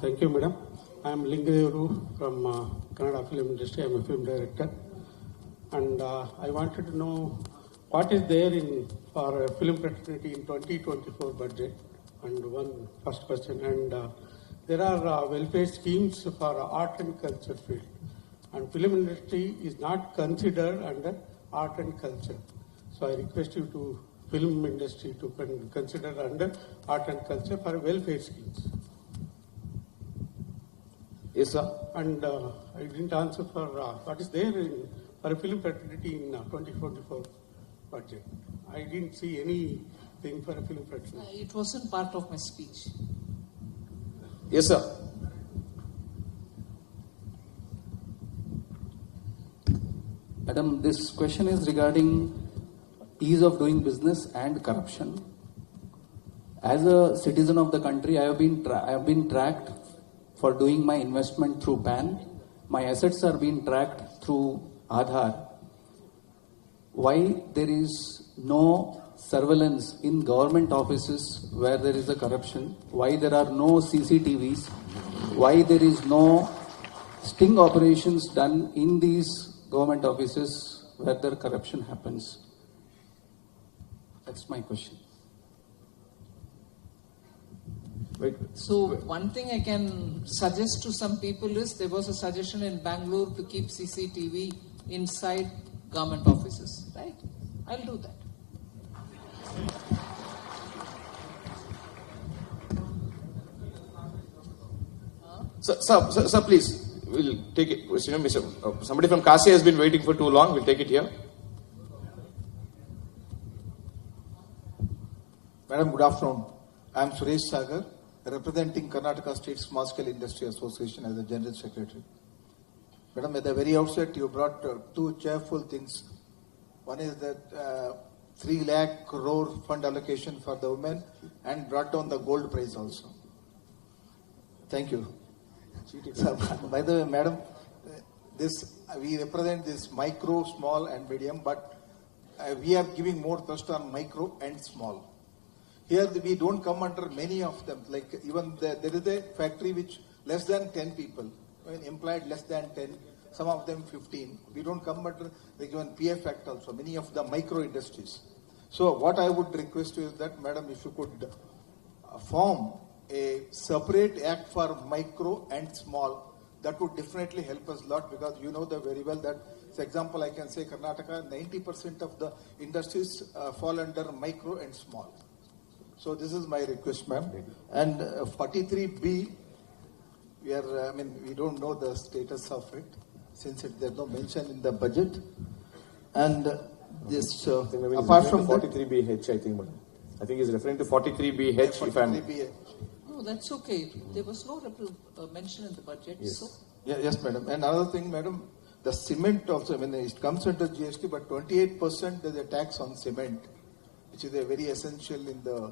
Thank you, madam. I am Lingadevaru from Kannada film industry. I am a film director. And I wanted to know what is there for film fraternity in 2024 budget. And one first question. And there are welfare schemes for art and culture field. And film industry is not considered under art and culture. So I request you to film industry to consider under art and culture for welfare schemes. Yes, sir. And I didn't answer for what is there for a film fraternity in 2044 budget. I didn't see anything for a film fraternity. It wasn't part of my speech. Yes, sir. Madam, this question is regarding ease of doing business and corruption. As a citizen of the country, I have been tracked for doing my investment through PAN. My assets are being tracked through Aadhaar. Why there is no surveillance in government offices where there is a corruption? Why there are no CCTVs? Why there is no sting operations done in these government offices where the corruption happens? That's my question. So one thing I can suggest to some people is there was a suggestion in Bangalore to keep CCTV inside government offices, right? I'll do that. Sir, please, we'll take it. You know, somebody from Kasi has been waiting for too long. We'll take it here. Madam, good afternoon. I am Suresh Sagar, representing Karnataka State Small Scale Industry Association as the General Secretary. Madam, at the very outset, you brought two cheerful things. One is that 3 lakh crore fund allocation for the women and brought down the gold price also. Thank you. So, by the way, Madam, we represent this micro, small and medium, but we are giving more thrust on micro and small. Here we don't come under many of them. Like even there is a factory which less than 10 people, employed less than 10, some of them 15. We don't come under like even PF Act also, many of the micro industries. So what I would request you is that, Madam, if you could form a separate act for micro and small, that would definitely help us a lot, because you know very well that, for example, I can say Karnataka, 90% of the industries fall under micro and small. So this is my request, ma'am. And 43B, we don't know the status of it, since there's no mention in the budget. And this, apart from 43BH, I think, madam. I think he's referring to 43BH. If I'm... No, that's okay. There was no mention in the budget. Yes. So. Yeah, yes, madam. And another thing, madam, the cement also, it comes under GST, but 28% there's a tax on cement, which is a very essential in the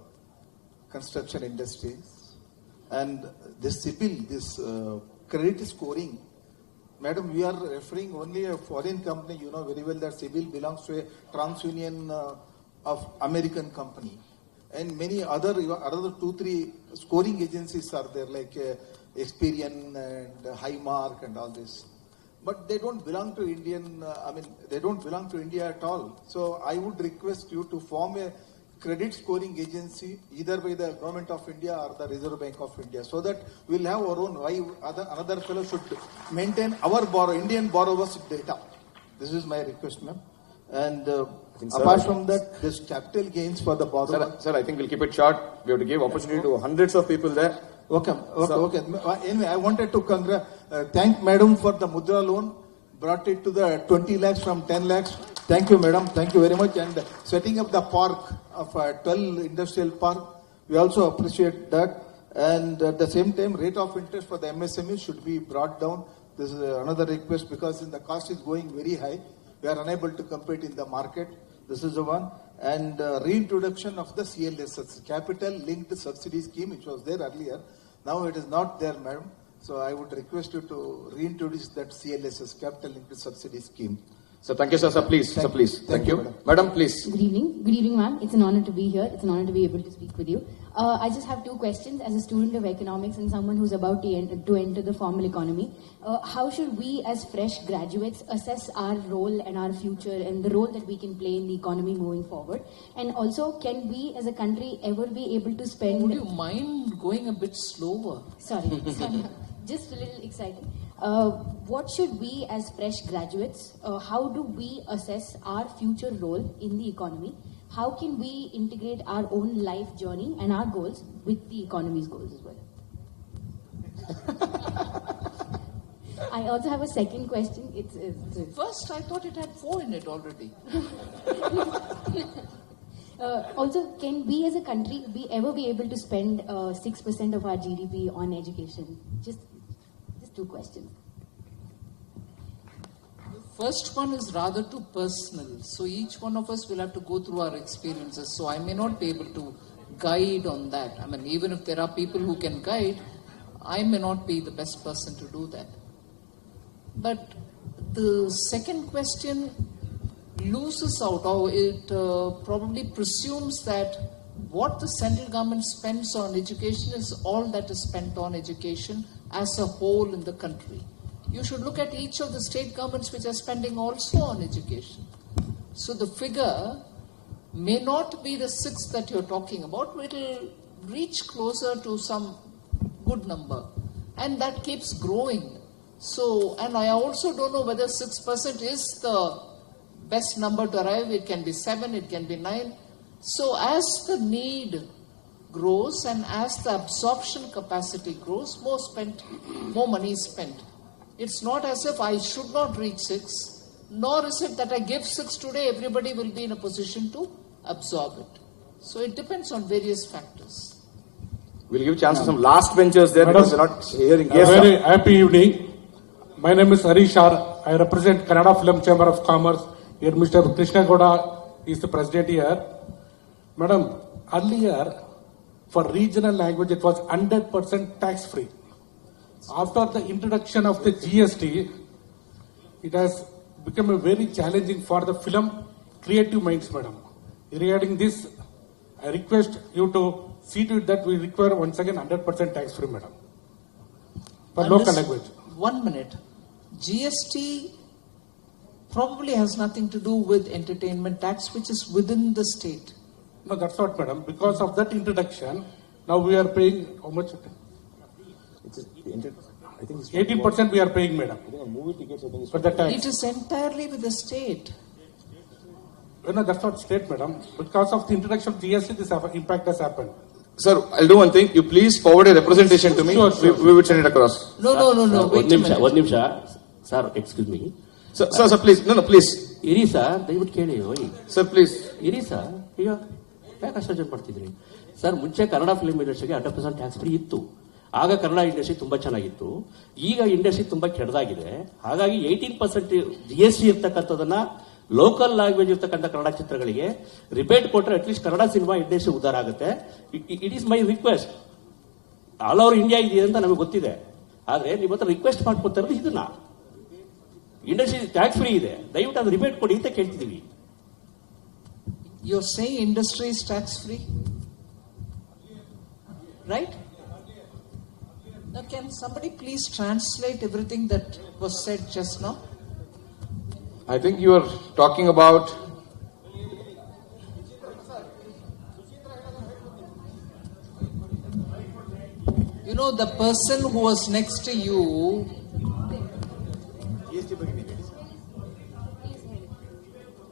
construction industries. And this CIBIL, this credit scoring, madam, we are referring only a foreign company. You know very well that CIBIL belongs to a TransUnion of American company. And many other 2-3 scoring agencies are there, like Experian and Highmark and all this. But they don't belong to they don't belong to India at all. So I would request you to form a credit scoring agency, either by the Government of India or the Reserve Bank of India, so that we'll have our own. Why another fellow should maintain our Indian borrowers' data? This is my request, ma'am. And apart from that, this capital gains for the borrower. Sir, I think we'll keep it short. We have to give opportunity to hundreds of people there. Okay. Anyway, I wanted to thank Madam for the Mudra loan, brought it to the 20 lakhs from 10 lakhs. Thank you, Madam. Thank you very much. And setting up the park of 12 industrial park, we also appreciate that. And at the same time, rate of interest for the MSME should be brought down. This is another request, because the cost is going very high. We are unable to compete in the market. This is the one. And reintroduction of the CLSS, Capital Linked Subsidy Scheme, which was there earlier. Now it is not there, madam. So I would request you to reintroduce that CLSS, Capital Linked Subsidy Scheme. So thank you, sir. Sir, please. Thank you. Madam, please. Good evening. Good evening, ma'am. It's an honor to be here. It's an honor to be able to speak with you. I just have 2 questions. As a student of economics and someone who's about to enter the formal economy, how should we as fresh graduates assess our role and our future and the role that we can play in the economy moving forward? And also, can we as a country ever be able to spend... Would you mind going a bit slower? Sorry. Just a little exciting. What should we as fresh graduates, how do we assess our future role in the economy? How can we integrate our own life journey and our goals with the economy's goals as well? I also have a second question. First, I thought it had 4 in it already. Also, can we as a country ever be able to spend 6% of our GDP on education? Just 2 questions. First one is rather too personal. So each one of us will have to go through our experiences. So I may not be able to guide on that. I mean, even if there are people who can guide, I may not be the best person to do that. But the second question loses out, or it probably presumes that what the central government spends on education is all that is spent on education as a whole in the country. You should look at each of the state governments which are spending also on education. So the figure may not be the 6 that you're talking about, but it'll reach closer to some good number. And that keeps growing. So, and I also don't know whether 6% is the best number to arrive. It can be 7, it can be 9. So as the need grows and as the absorption capacity grows, more money is spent. It's not as if I should not reach 6, nor is it that I give 6 today, everybody will be in a position to absorb it. So it depends on various factors. We'll give chance to some last ventures there because we're not hearing. Yes, very happy evening. My name is Harish R. I represent Kannada Film Chamber of Commerce. Here Mr. Krishna Goda is the president here. Madam, earlier for regional language it was 100% tax free. After the introduction of the GST, it has become very challenging for the film creative minds, madam. Regarding this, I request you to see to it that we require once again 100% tax free, madam, for local language. 1 minute. GST probably has nothing to do with entertainment tax, which is within the state. No, that's not, madam. Because of that introduction, now we are paying how much? I think 18% we are paying, madam. For the tax. It is entirely with the state. No, that's not state, madam. Because of the introduction of GST, this impact has happened. Sir, I'll do one thing. You please forward a representation to me. Sure. We will send it across. No. Wait a minute. One nimsha. Sir, excuse me. Sir, please. No, please. Iri sir, ದಯವಿಟ್ಟು ಕೇಳಿ ಹೋಗಿ. Sir, please. ಇರಿ sir, ಈಗ ಯಾಕೆ ಅಷ್ಟು ಮಾಡ್ತಿದ್ರಿ sir? ಮುಂಚೆ Kannada film ಇಂಡಸ್ಟ್ರಿಗೆ 100% ಟ್ಯಾಕ್ಸ್ ಫ್ರೀ ಇತ್ತು. ಆಗ ಕನ್ನಡ ಇಂಡಸ್ಟ್ರಿ ತುಂಬಾ ಚೆನ್ನಾಗಿತ್ತು. ಈಗ ಇಂಡಸ್ಟ್ರಿ ತುಂಬಾ ಕೆಡದಾಗಿದೆ. ಹಾಗಾಗಿ 18% GST ಇರ್ತಕ್ಕಂಥದನ್ನ ಲೋಕಲ್ ಲ್ಯಾಂಗ್ವೇಜ್ ಇರ್ತಕ್ಕಂಥ ಕನ್ನಡ ಚಿತ್ರಗಳಿಗೆ ರಿಬೇಟ್ ಕೊಟ್ಟರೆ ಅಟ್ಲೀಸ್ಟ್ ಕನ್ನಡ ಸಿನಿಮಾ ಇಂಡಸ್ಟ್ರಿ ಉದ್ಧಾರ ಆಗುತ್ತೆ. It is my request. All over India ಇದೆ ಅಂತ ನಮಗೆ ಗೊತ್ತಿದೆ. ಆದ್ರೆ ನಿಮ್ಮ ಹತ್ರ ರಿಕ್ವೆಸ್ಟ್ ಮಾಡ್ಕೊತಾ ಇರೋದು ಇದನ್ನ. ಇಂಡಸ್ಟ್ರಿ ಟ್ಯಾಕ್ಸ್ ಫ್ರೀ ಇದೆ, ದಯವಿಟ್ಟು ಅದು ರಿಬೇಟ್ ಕೊಡಿ ಅಂತ ಕೇಳ್ತಿದೀವಿ. You're saying industry is tax free? Right? Now can somebody please translate everything that was said just now? I think you are talking about. You know, the person who was next to you.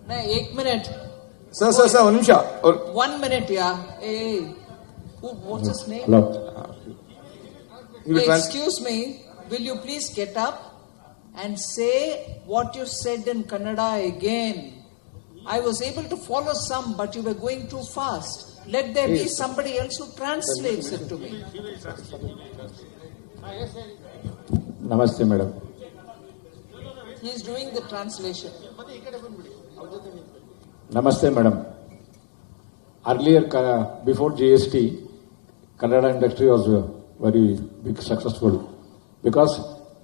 No, 1 minute. Sir, one nimsha. 1 minute, yeah. Hey, what's his name? Hello. Hey, excuse me. Will you please get up and say what you said in Kannada again? I was able to follow some, but you were going too fast. Let there be somebody else who translates it to me. Namaste, madam. He is doing the translation. Namaste, madam. Earlier, before GST, Kannada industry was very big successful because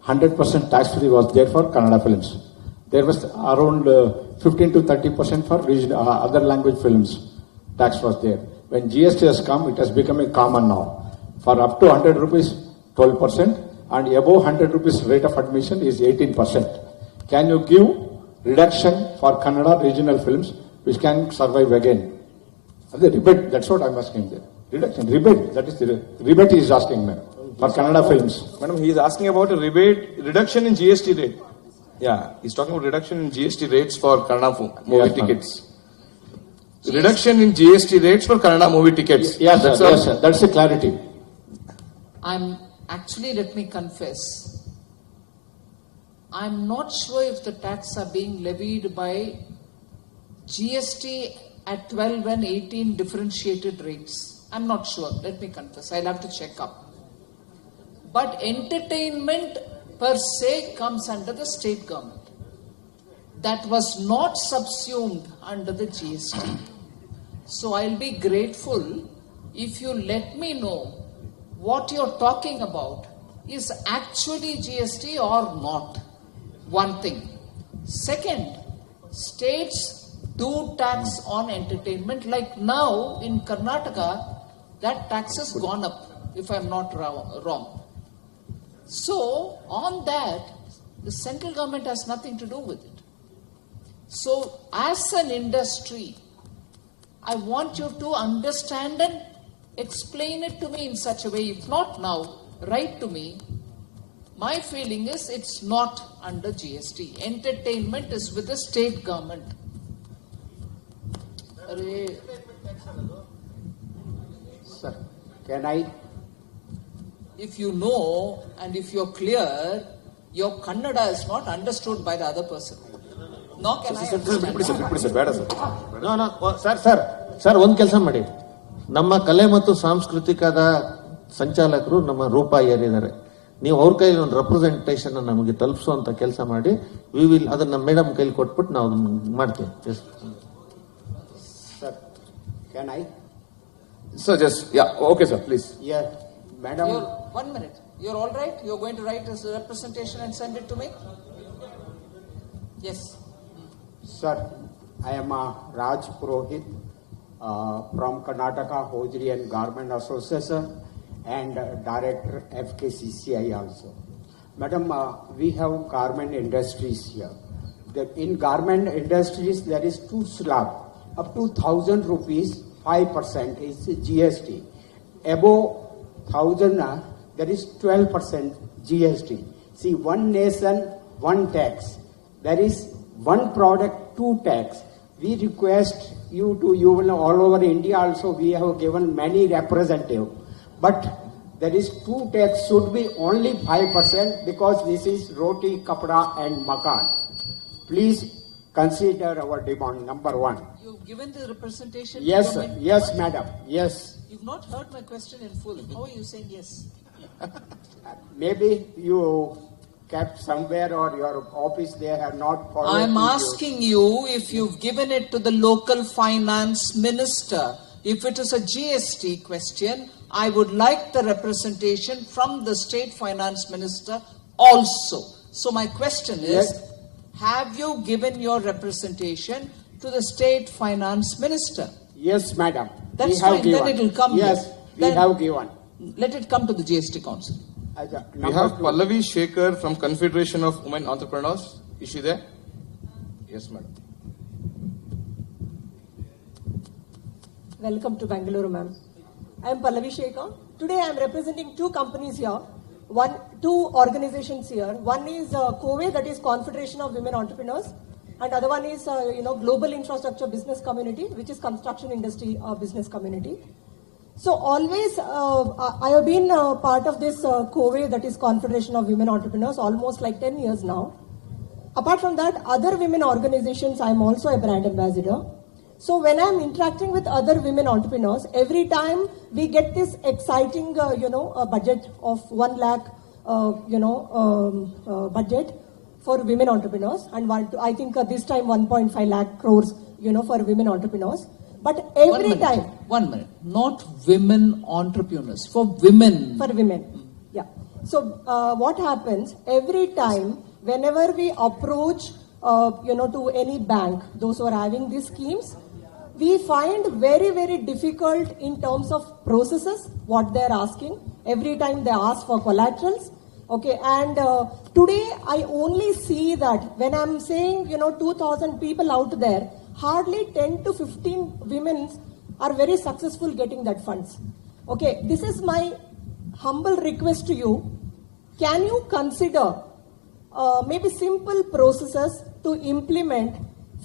100% tax free was there for Kannada films. There was around 15 to 30% for other language films. Tax was there. When GST has come, it has become a common now. For up to 100 rupees, 12%, and above 100 rupees rate of admission is 18%. Can you give reduction for Kannada regional films which can survive again? The rebate, that's what I'm asking there. Reduction, rebate, that is the rebate he is asking, madam, for Kannada films. Madam, he is asking about a reduction in GST rate. Yeah, he's talking about reduction in GST rates for Kannada movie tickets. Reduction in GST rates for Kannada movie tickets. Yes, sir. That's the clarity. Let me confess. I'm not sure if the tax are being levied by GST at 12 and 18 differentiated rates. I'm not sure. Let me confess. I'll have to check up. But entertainment per se comes under the state government. That was not subsumed under the GST. So I'll be grateful if you let me know what you're talking about is actually GST or not. One thing. Second, states do tax on entertainment. Like now in Karnataka, that tax has gone up, if I'm not wrong. So on that, the central government has nothing to do with it. So as an industry, I want you to understand and explain it to me in such a way. If not now, write to me. My feeling is it's not under GST. Entertainment is with the state government. Sir, can I? If you know and if you're clear, your Kannada is not understood by the other person. Nor can I understand. Sir ಒಂದು ಕೆಲಸ ಮಾಡಿ, ನಮ್ಮ ಕಲೆ ಮತ್ತು ಸಾಂಸ್ಕೃತಿಕದ ಸಂಚಾಲಕರು ನಮ್ಮ ರೂಪಾ ಏರಿದ್ದಾರೆ, ನೀವು ಅವ್ರ ಕೈಲಿ ಒಂದು ರೆಪ್ರೆಸೆಂಟೇಷನ್ ನಮಗೆ ತಲುಪಿಸುವಂತ ಕೆಲಸ ಮಾಡಿ, ವಿ ವಿಲ್ ಅದನ್ನ ಮೇಡಮ್ ಕೈಲಿ ಕೊಟ್ಬಿಟ್ಟು ನಾವು ಮಾಡ್ತೀವಿ. Sir, can I? Sir, just, yeah, okay sir, please. Yeah, madam. 1 minute. You're all right? You're going to write this representation and send it to me? Yes. Sir, I am Raj Purohit from Karnataka Hosiery and Garment Association and Director FKCCI also. Madam, we have garment industries here. In garment industries, there is 2 slab. Up to 1,000 rupees, 5% is GST. Above 1,000, there is 12% GST. See, one nation, one tax. There is one product, 2 tax. We request you to, all over India also, we have given many representatives. But there is 2 tax should be only 5% because this is roti, kapda and makan. Please consider our demand, number 1. You've given the representation. Yes, sir. Yes, madam. Yes. You've not heard my question in full. How are you saying yes? Maybe you kept somewhere or your office they have not followed. I'm asking you if you've given it to the local finance minister. If it is a GST question, I would like the representation from the state finance minister also. So my question is, have you given your representation to the state finance minister? Yes, madam. That's we have fine. given. Then it will come yes, here. We have given. Let it come to the GST council. We have Pallavi Shekhar from Confederation of Women Entrepreneurs. Is she there? Yes, madam. Welcome to Bangalore, ma'am. I am Pallavi Shekhar. Today I am representing 2 companies here. 2 organizations here. One is COVE, that is Confederation of Women Entrepreneurs, and other one is Global Infrastructure Business Community, which is construction industry business community. So always I have been part of this COVE, that is Confederation of Women Entrepreneurs, almost like 10 years now. Apart from that, other women organizations, I am also a brand ambassador. So when I am interacting with other women entrepreneurs, every time we get this exciting, budget of 1 lakh, budget for women entrepreneurs, and I think this time 1.5 lakh crores, for women entrepreneurs. But every time. 1 minute. Not women entrepreneurs, for women. For women, yeah. So what happens every time whenever we approach, to any bank, those who are having these schemes, we find very, very difficult in terms of processes, what they are asking. Every time they ask for collaterals. Okay, and today I only see that when I'm saying, 2,000 people out there, hardly 10 to 15 women are very successful getting that funds. Okay, this is my humble request to you. Can you consider maybe simple processes to implement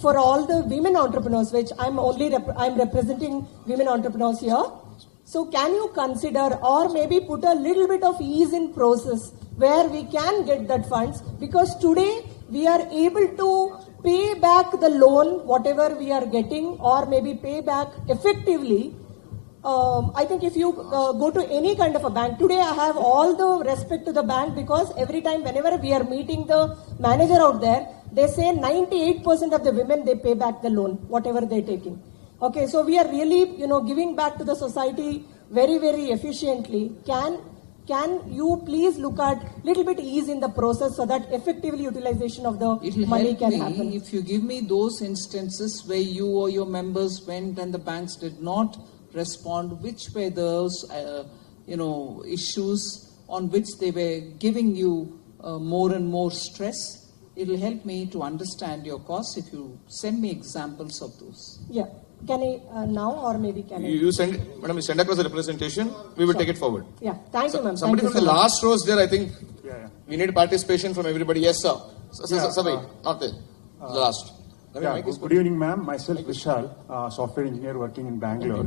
for all the women entrepreneurs, which I'm representing women entrepreneurs here. So can you consider or maybe put a little bit of ease in process where we can get that funds, because today we are able to pay back the loan, whatever we are getting, or maybe pay back effectively. I think if you go to any kind of a bank, today I have all the respect to the bank, because every time whenever we are meeting the manager out there, they say 98% of the women, they pay back the loan, whatever they're taking. Okay, so we are really, giving back to the society very, very efficiently. Can you please look at little bit ease in the process so that effectively utilization of the money can happen? If you give me those instances where you or your members went and the banks did not respond, which were those, issues on which they were giving you more and more stress, it will help me to understand your costs if you send me examples of those. Yeah. Can I now or maybe can I? You send, madam, you send across the representation. We will take it forward. Yeah. Thank you, ma'am. Somebody from the last rows there, I think. Yeah. We need participation from everybody. Yes, sir. Sir, wait, not there. The last. Yeah, good evening, ma'am. Myself, Vishal, software engineer working in Bangalore.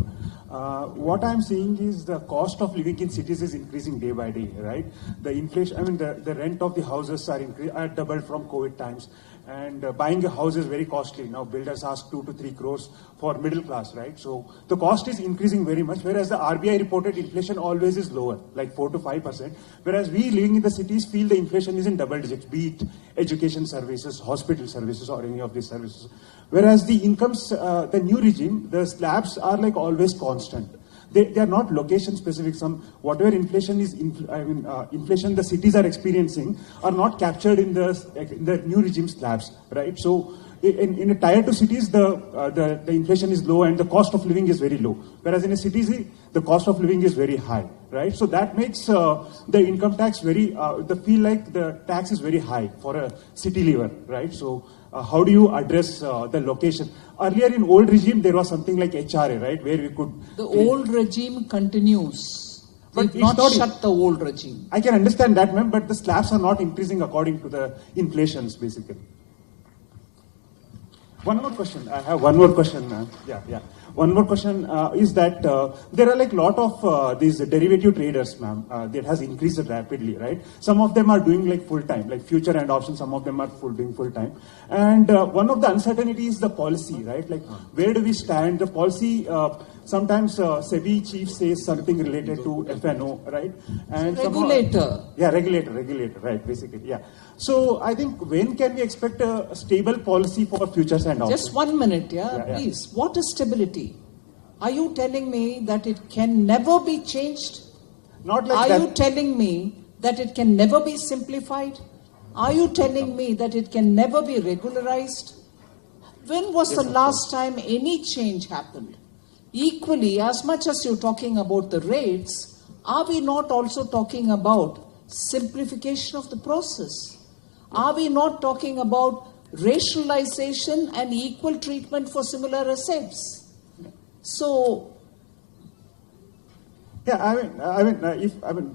What I'm seeing is the cost of living in cities is increasing day by day, right? The inflation, I mean, the rent of the houses are doubled from COVID times. And buying a house is very costly. Now builders ask 2 to 3 crores for middle class, right? So the cost is increasing very much, whereas the RBI reported inflation always is lower, like 4 to 5%. Whereas we living in the cities feel the inflation is in double digits, be it education services, hospital services, or any of these services. Whereas the incomes, the new regime, the slabs are like always constant. They are not location specific. Whatever inflation is, inflation the cities are experiencing are not captured in the new regime slabs, right? So in a tier 2 cities, the inflation is low and the cost of living is very low. Whereas in a city, the cost of living is very high, right? So that makes the income tax feel like the tax is very high for a city liver, right? So how do you address the location? Earlier in old regime, there was something like HRA, right, where we could... The old regime continues. But not shut the old regime. I can understand that, ma'am, but the slabs are not increasing according to the inflations, basically. One more question. I have one more question, ma'am. Yeah. One more question is that there are like a lot of these derivative traders, ma'am, that has increased rapidly, right? Some of them are doing like full-time, like future and options, some of them are doing full-time. And one of the uncertainty is the policy, right? Like where do we stand? The policy, sometimes SEBI chief says something related to FNO, right? And regulator. Regulator, right, basically, yeah. So I think when can we expect a stable policy for futures and options? Just 1 minute, please. What is stability? Are you telling me that it can never be changed? Not like that. Are you telling me that it can never be simplified? Are you telling me that it can never be regularized? When was the last time any change happened? Equally, as much as you're talking about the rates, are we not also talking about simplification of the process? Are we not talking about rationalization and equal treatment for similar assets? So, yeah,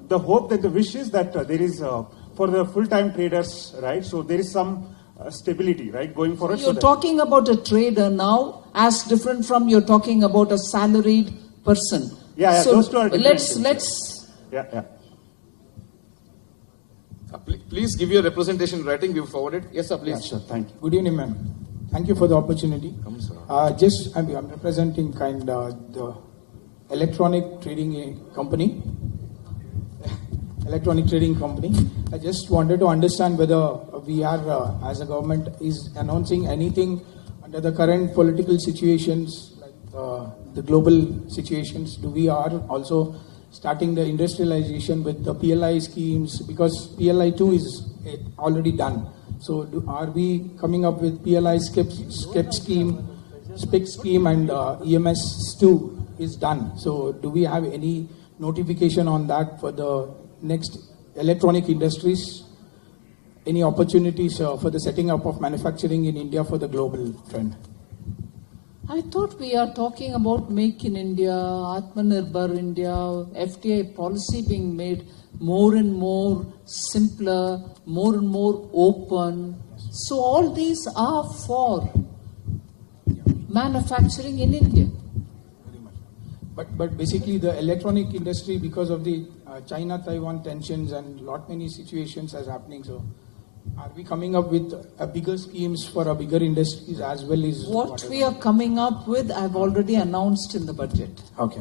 the hope that the wish is that there is for the full-time traders, right? So there is some stability, right, going forward. You're talking about a trader now, as different from you're talking about a salaried person. Yeah, so those two are different. Let's. Yeah. Please give your representation in writing. We will forward it. Yes, sir, please. Yeah, sure. Thank you. Good evening, ma'am. Thank you for the opportunity. I'm representing the electronic trading company. I just wanted to understand whether we are, as a government, is announcing anything under the current political situations, like the global situations. Do we are also starting the industrialization with the PLI schemes, because PLI 2 is already done. So are we coming up with PLI SCIP scheme, SPIC scheme, and EMS 2 is done. So do we have any notification on that for the next electronic industries? Any opportunities for the setting up of manufacturing in India for the global trend? I thought we are talking about Make in India, Atmanirbhar India, FDI policy being made more and more simpler, more and more open. So all these are for manufacturing in India. But basically the electronic industry, because of the China-Taiwan tensions and many situations are happening, so are we coming up with bigger schemes for bigger industries as well as... What we are coming up with, I've already announced in the budget. Okay.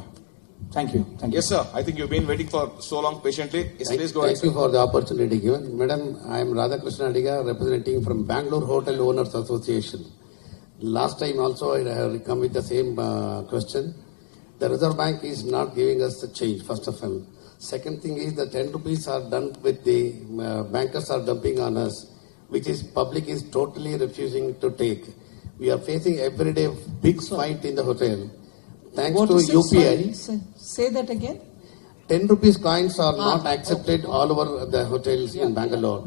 Thank you. Yes, sir. I think you've been waiting for so long patiently. Yes, please go ahead. Thank you for the opportunity given. Madam, I am Radhakrishna Adiga, representing from Bangalore Hotel Owners Association. Last time also I have come with the same question. The Reserve Bank is not giving us the change, first of all. Second thing is the 10 rupees are done with the bankers are dumping on us, which is public is totally refusing to take. We are facing every day big fight in the hotel. Thanks What to is it? UPI. Sorry, say that again. 10 rupees coins are not accepted all over the hotels in Bangalore.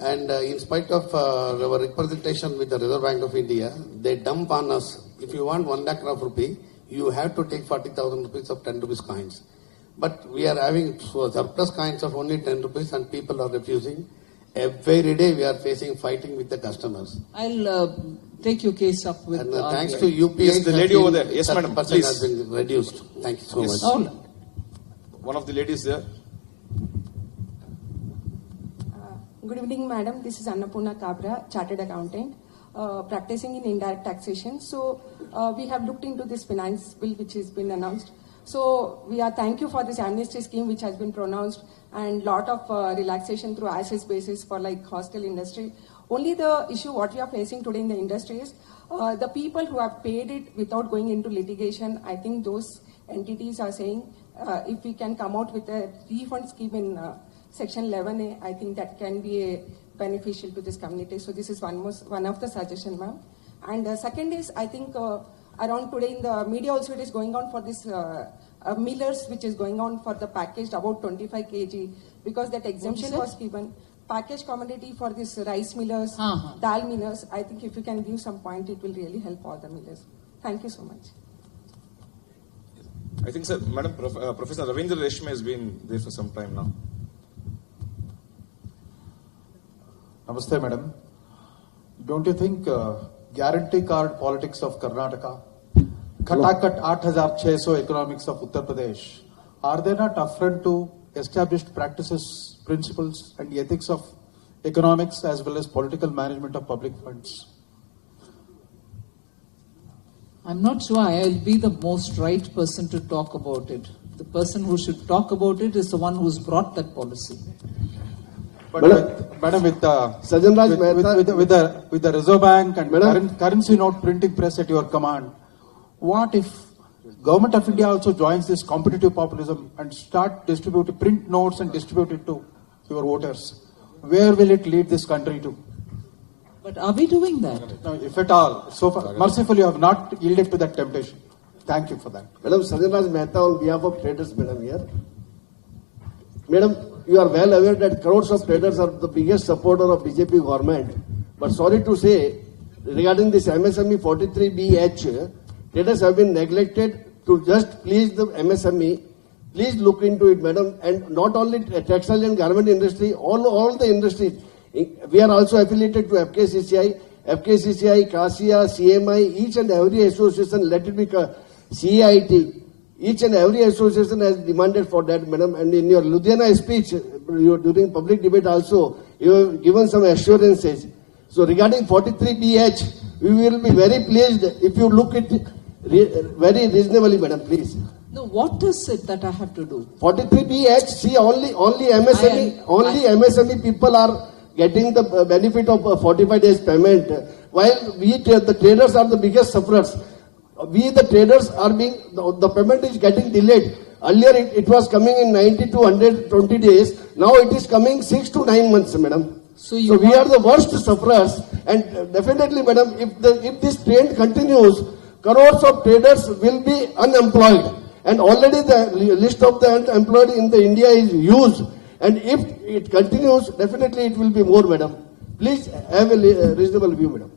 And in spite of our representation with the Reserve Bank of India, they dump on us. If you want 1 lakh crore rupee, you have to take 40,000 rupees of 10 rupees coins. But we are having surplus coins of only 10 rupees and people are refusing. Every day we are fighting with the customers. I'll take your case up with. And thanks to UPI, Yes, the lady over there. Yes, madam, 30% please. has been reduced. Thank you so Yes. much. One of the ladies there. Good evening, madam. This is Annapurna Kabra, Chartered Accountant, practicing in indirect taxation. So we have looked into this finance bill which has been announced. So we are thank you for this amnesty scheme which has been pronounced and lot of relaxation through assets basis for like hostel industry. Only the issue what we are facing today in the industry is the people who have paid it without going into litigation. I think those entities are saying if we can come out with a refund scheme in Section 11A, I think that can be beneficial to this community. So this is one of the suggestion, ma'am. And second is, I think around today in the media also it is going on for this millers, which is going on for the packaged about 25 kg, because that exemption was given. Packaged commodity for this rice millers, dal millers. I think if you can give some point, it will really help all the millers. Thank you so much. I think, sir, Madam Professor Ravindra Reshme has been there for some time now. Namaste, madam. Don't you think guarantee card politics of Karnataka, Khatakat 8,600 economics of Uttar Pradesh, are they not affront to established practices, principles and ethics of economics as well as political management of public funds? I'm not sure I'll be the most right person to talk about it. The person who should talk about it is the one who's brought that policy. But with the Reserve Bank and currency note printing press at your command, what if Government of India also joins this competitive populism and start distributing print notes and distribute it to your voters? Where will it lead this country to? But are we doing that? No, if at all. So far, mercifully, you have not yielded to that temptation. Thank you for that. Madam, Sajanraj Mehta on behalf of traders, madam, here. Madam, you are well aware that crores of traders are the biggest supporter of BJP government. But sorry to say, regarding this MSME 43BH, traders have been neglected to just please the MSME. Please look into it, madam. And not only textile and garment industry, all the industries. We are also affiliated to FKCCI, CASIA, CMI, each and every association, let it be CIT. Each and every association has demanded for that, madam. And in your Ludhiana speech, during public debate also, you have given some assurances. So regarding 43BH, we will be very pleased if you look at it very reasonably, madam, please. No, what is it that I have to do? 43BH, see, only MSME people are getting the benefit of 45 days payment, while we, the traders, are the biggest sufferers. We, the traders, are being, the payment is getting delayed. Earlier it was coming in 90 to 120 days. Now it is coming 6 to 9 months, madam. So we are the worst sufferers. And definitely, madam, if this trend continues, crores of traders will be unemployed. And already the list of the unemployed in the India is huge. And if it continues, definitely it will be more, madam. Please have a reasonable view, madam.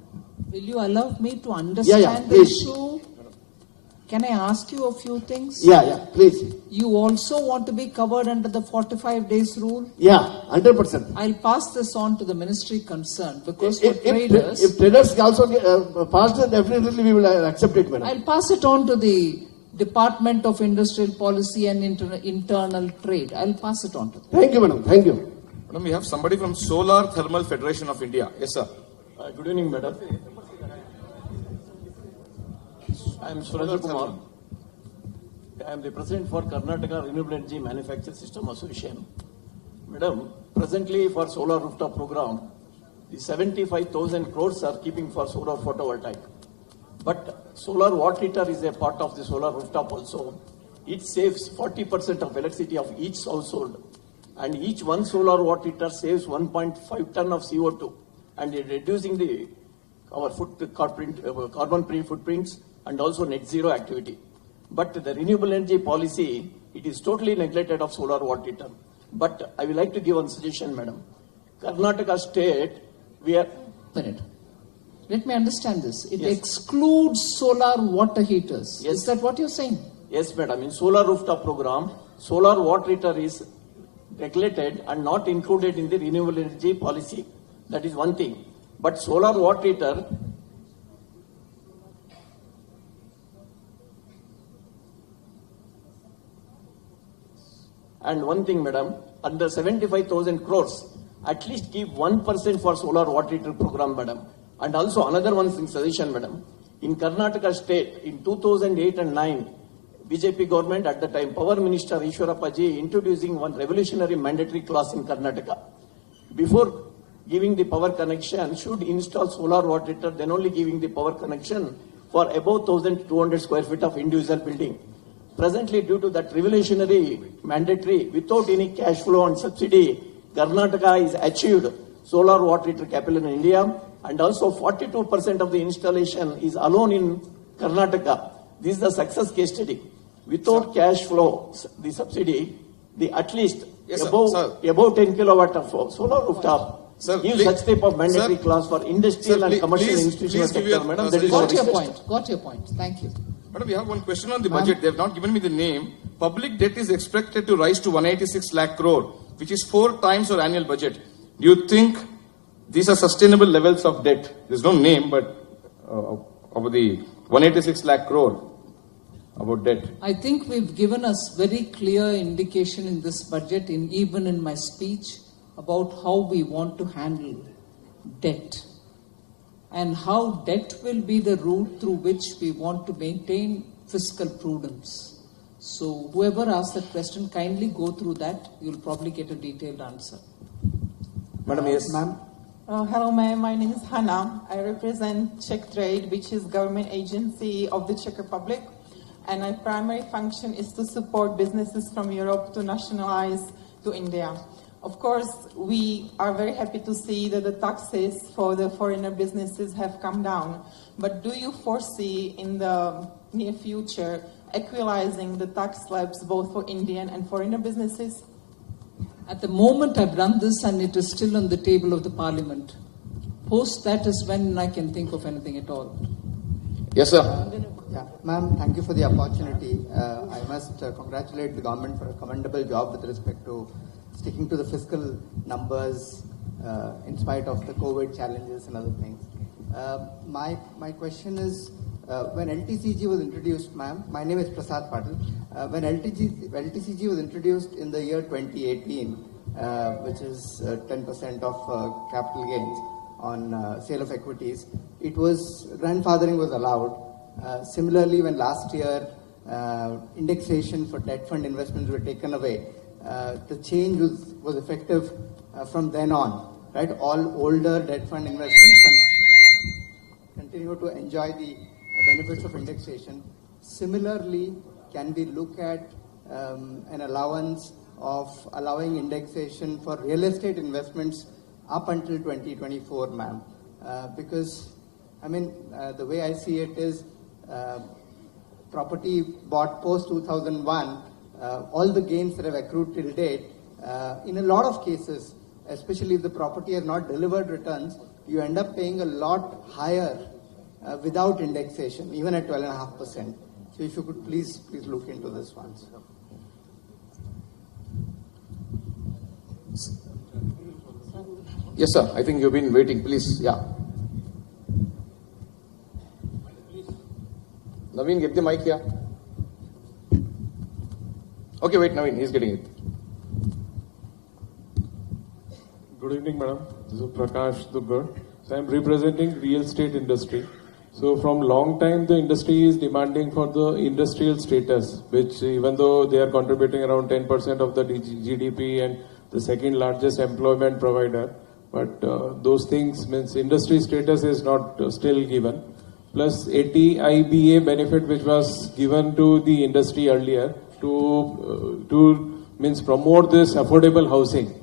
Will you allow me to understand the issue? Can I ask you a few things? Yeah, please. You also want to be covered under the 45 days rule? Yeah, 100%. I'll pass this on to the ministry concerned, because for traders... If traders also pass it, definitely we will accept it, madam. I'll pass it on to the Department of Industrial Policy and Internal Trade. I'll pass it on to them. Thank you, madam. Thank you. Madam, we have somebody from Solar Thermal Federation of India. Yes, sir. Good evening, madam. I am Suraj Kumar. I am the president for Karnataka Renewable Energy Manufacturing System Association. Madam, presently for solar rooftop program, the 75,000 crores are keeping for solar photovoltaic. But solar water heater is a part of the solar rooftop also. It saves 40% of electricity of each household. And each one solar water heater saves 1.5 ton of CO2. And reducing our carbon footprints and also net zero activity. But the renewable energy policy, it is totally neglected of solar water heater. But I would like to give one suggestion, madam. Karnataka state, we are... Let me understand this. It excludes solar water heaters. Is that what you're saying? Yes, madam. In solar rooftop program, solar water heater is regulated and not included in the renewable energy policy. That is one thing. But solar water heater, and one thing, madam, under 75,000 crores, at least give 1% for solar water heater program, madam. And also another one thing, suggestion, madam. In Karnataka state, in 2008 and 9, BJP government at the time, Power Minister Ishwarappaji introducing one revolutionary mandatory clause in Karnataka. Before giving the power connection, should install solar water heater, then only giving the power connection for above 1,200 square feet of individual building. Presently, due to that revolutionary mandatory, without any cash flow and subsidy, Karnataka is achieved solar water heater capital in India, and also 42% of the installation is alone in Karnataka. This is the success case study. Without cash flow, the subsidy, the at least above 10 kilowatt of solar rooftop, give such type of mandatory clause for industrial and commercial institutional sector, madam. That is got your point. Got your point. Thank you. Madam, we have one question on the budget. They have not given me the name. Public debt is expected to rise to 186 lakh crore, which is 4 times our annual budget. Do you think these are sustainable levels of debt? There's no name, but of the 186 lakh crore about debt. I think we've given us very clear indication in this budget, even in my speech, about how we want to handle debt and how debt will be the route through which we want to maintain fiscal prudence. So whoever asked that question, kindly go through that. You'll probably get a detailed answer. Madam, yes. Ma'am. Hello, ma'am. My name is Hannah. I represent Czech Trade, which is government agency of the Czech Republic. And my primary function is to support businesses from Europe to nationalize to India. Of course, we are very happy to see that the taxes for the foreigner businesses have come down. But do you foresee in the near future equalizing the tax slabs both for Indian and foreigner businesses? At the moment, I've done this and it is still on the table of the parliament. Post that is when I can think of anything at all. Yes, sir. Yeah, ma'am, thank you for the opportunity. I must congratulate the government for a commendable job with respect to sticking to the fiscal numbers in spite of the COVID challenges and other things. My question is, when LTCG was introduced, ma'am, my name is Prasad Patil. When LTCG was introduced in the year 2018, which is 10% of capital gains on sale of equities, grandfathering was allowed. Similarly, when last year indexation for debt fund investments were taken away, the change was effective from then on, right? All older debt fund investments continue to enjoy the benefits of indexation. Similarly, can we look at an allowance of allowing indexation for real estate investments up until 2024, ma'am? Because, I mean, the way I see it is property bought post 2001, all the gains that have accrued till date, in a lot of cases, especially if the property has not delivered returns, you end up paying a lot higher without indexation, even at 12.5%. So if you could please look into this one. Yes, sir. I think you've been waiting. Please, yeah. Naveen, get the mic here. Okay, wait, Naveen, he's getting it. Good evening, madam. This is Prakash Duggar. So I'm representing real estate industry. So from long time, the industry is demanding for the industrial status, which even though they are contributing around 10% of the GDP and the second largest employment provider, but those things means industry status is not still given. Plus 80 IBA benefit which was given to the industry earlier to means promote this affordable housing,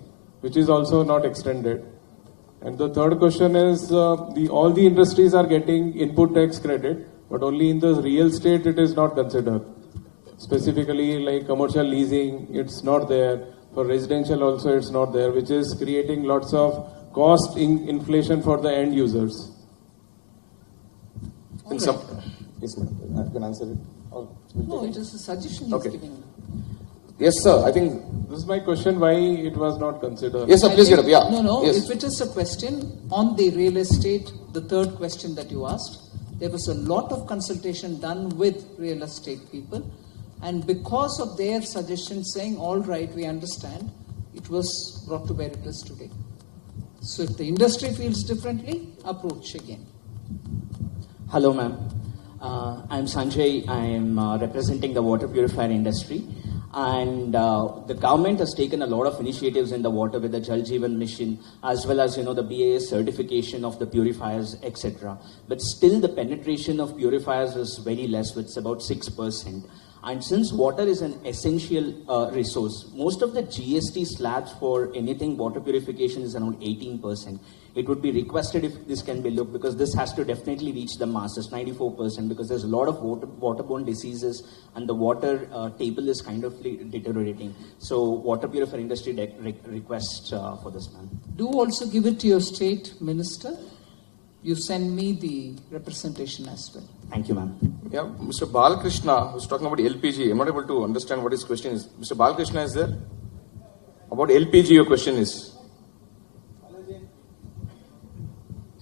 which is also not extended. And the third question is all the industries are getting input tax credit, but only in the real estate it is not considered. Specifically like commercial leasing, it's not there. For residential also it's not there, which is creating lots of cost inflation for the end users. Yes, ma'am. I can answer it. No, it is a suggestion he's giving. Yes, sir. I think This is my question, why it was not considered. Yes, sir, please get up. Yeah. No, Yes. if it is a question on the real estate, the third question that you asked, there was a lot of consultation done with real estate people, and because of their suggestions saying, all right, we understand, it was brought to where it is today. So if the industry feels differently, approach again. Hello, ma'am. I'm Sanjay. I'm representing the water purifier industry. And the government has taken a lot of initiatives in the water with the Jal Jeevan mission, as well as, the BAS certification of the purifiers, etc. But still the penetration of purifiers is very less, it's about 6%. And since water is an essential resource, most of the GST slabs for anything water purification is around 18%. It would be requested if this can be looked, because this has to definitely reach the masses, 94%, because there's a lot of waterborne diseases and the water table is kind of deteriorating. So water purifier industry requests for this, ma'am. Do also give it to your state minister. You send me the representation as well. Thank you, ma'am. Yeah, Mr. Balakrishna was talking about LPG. I'm not able to understand what his question is. Mr. Balakrishna is there? About LPG, your question is?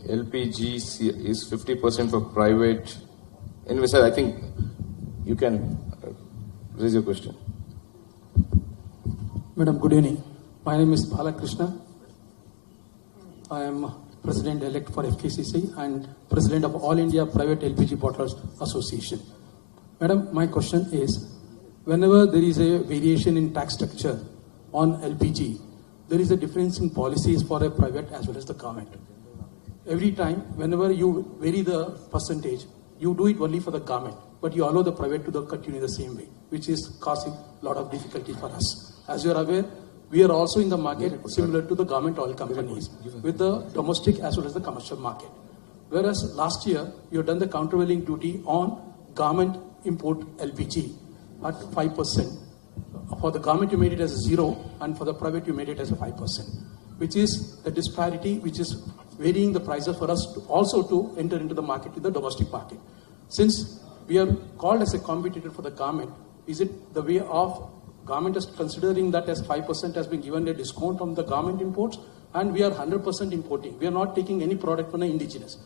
LPG is 50% for private. Anyway, sir, I think you can raise your question. Madam, good evening. My name is Balakrishna. I am President-elect for FKCC and President of All India Private LPG Bottlers Association. Madam, my question is, whenever there is a variation in tax structure on LPG, there is a difference in policies for a private as well as the government. Every time, whenever you vary the percentage, you do it only for the government, but you allow the private to continue the same way, which is causing a lot of difficulty for us. As you are aware, we are also in the market similar to the government oil companies with the domestic as well as the commercial market. Whereas last year, you have done the countervailing duty on government import LPG at 5%. For the government, you made it as a 0, and for the private, you made it as a 5%, which is the disparity which is varying the prices for us to also to enter into the market, in the domestic market. Since we are called as a competitor for the government, is it the way of government is considering that as 5% has been given a discount on the government imports, and we are 100% importing. We are not taking any product from the indigenous.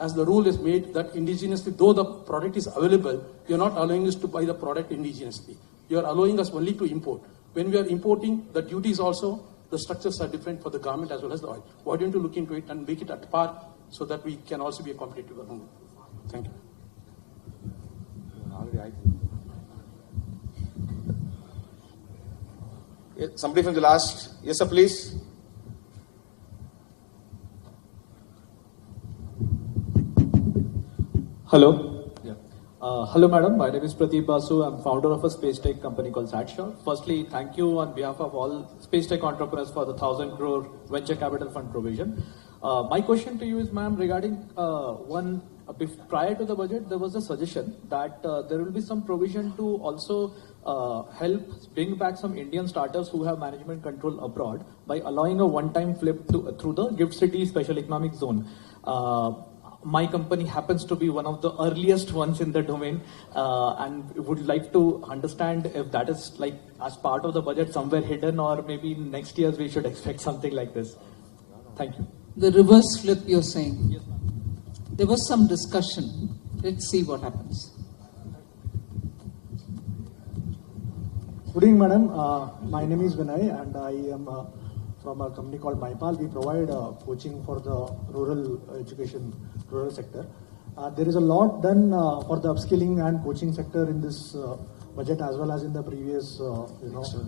As the rule is made that indigenously, though the product is available, you are not allowing us to buy the product indigenously. You are allowing us only to import. When we are importing, the duties also, the structures are different for the government as well as the oil. Why don't you look into it and make it at par so that we can also be a competitive among them? Thank you. Somebody from the last. Yes, sir, please. Hello. Hello, madam. My name is Pradeep Basu. I'm founder of a space tech company called Satshore. Firstly, thank you on behalf of all space tech entrepreneurs for the 1,000 crore venture capital fund provision. My question to you is, ma'am, regarding prior to the budget, there was a suggestion that there will be some provision to also help bring back some Indian startups who have management control abroad by allowing a one-time flip through the Gift City Special Economic Zone. My company happens to be one of the earliest ones in the domain, and would like to understand if that is like as part of the budget somewhere hidden, or maybe next year we should expect something like this. Thank you. The reverse flip you're saying. Yes, there was some discussion. Let's see what happens. Good evening, madam. My name is Vinay, and I am from a company called MyPal. We provide coaching for the rural education, rural sector. There is a lot done for the upskilling and coaching sector in this budget as well as in the previous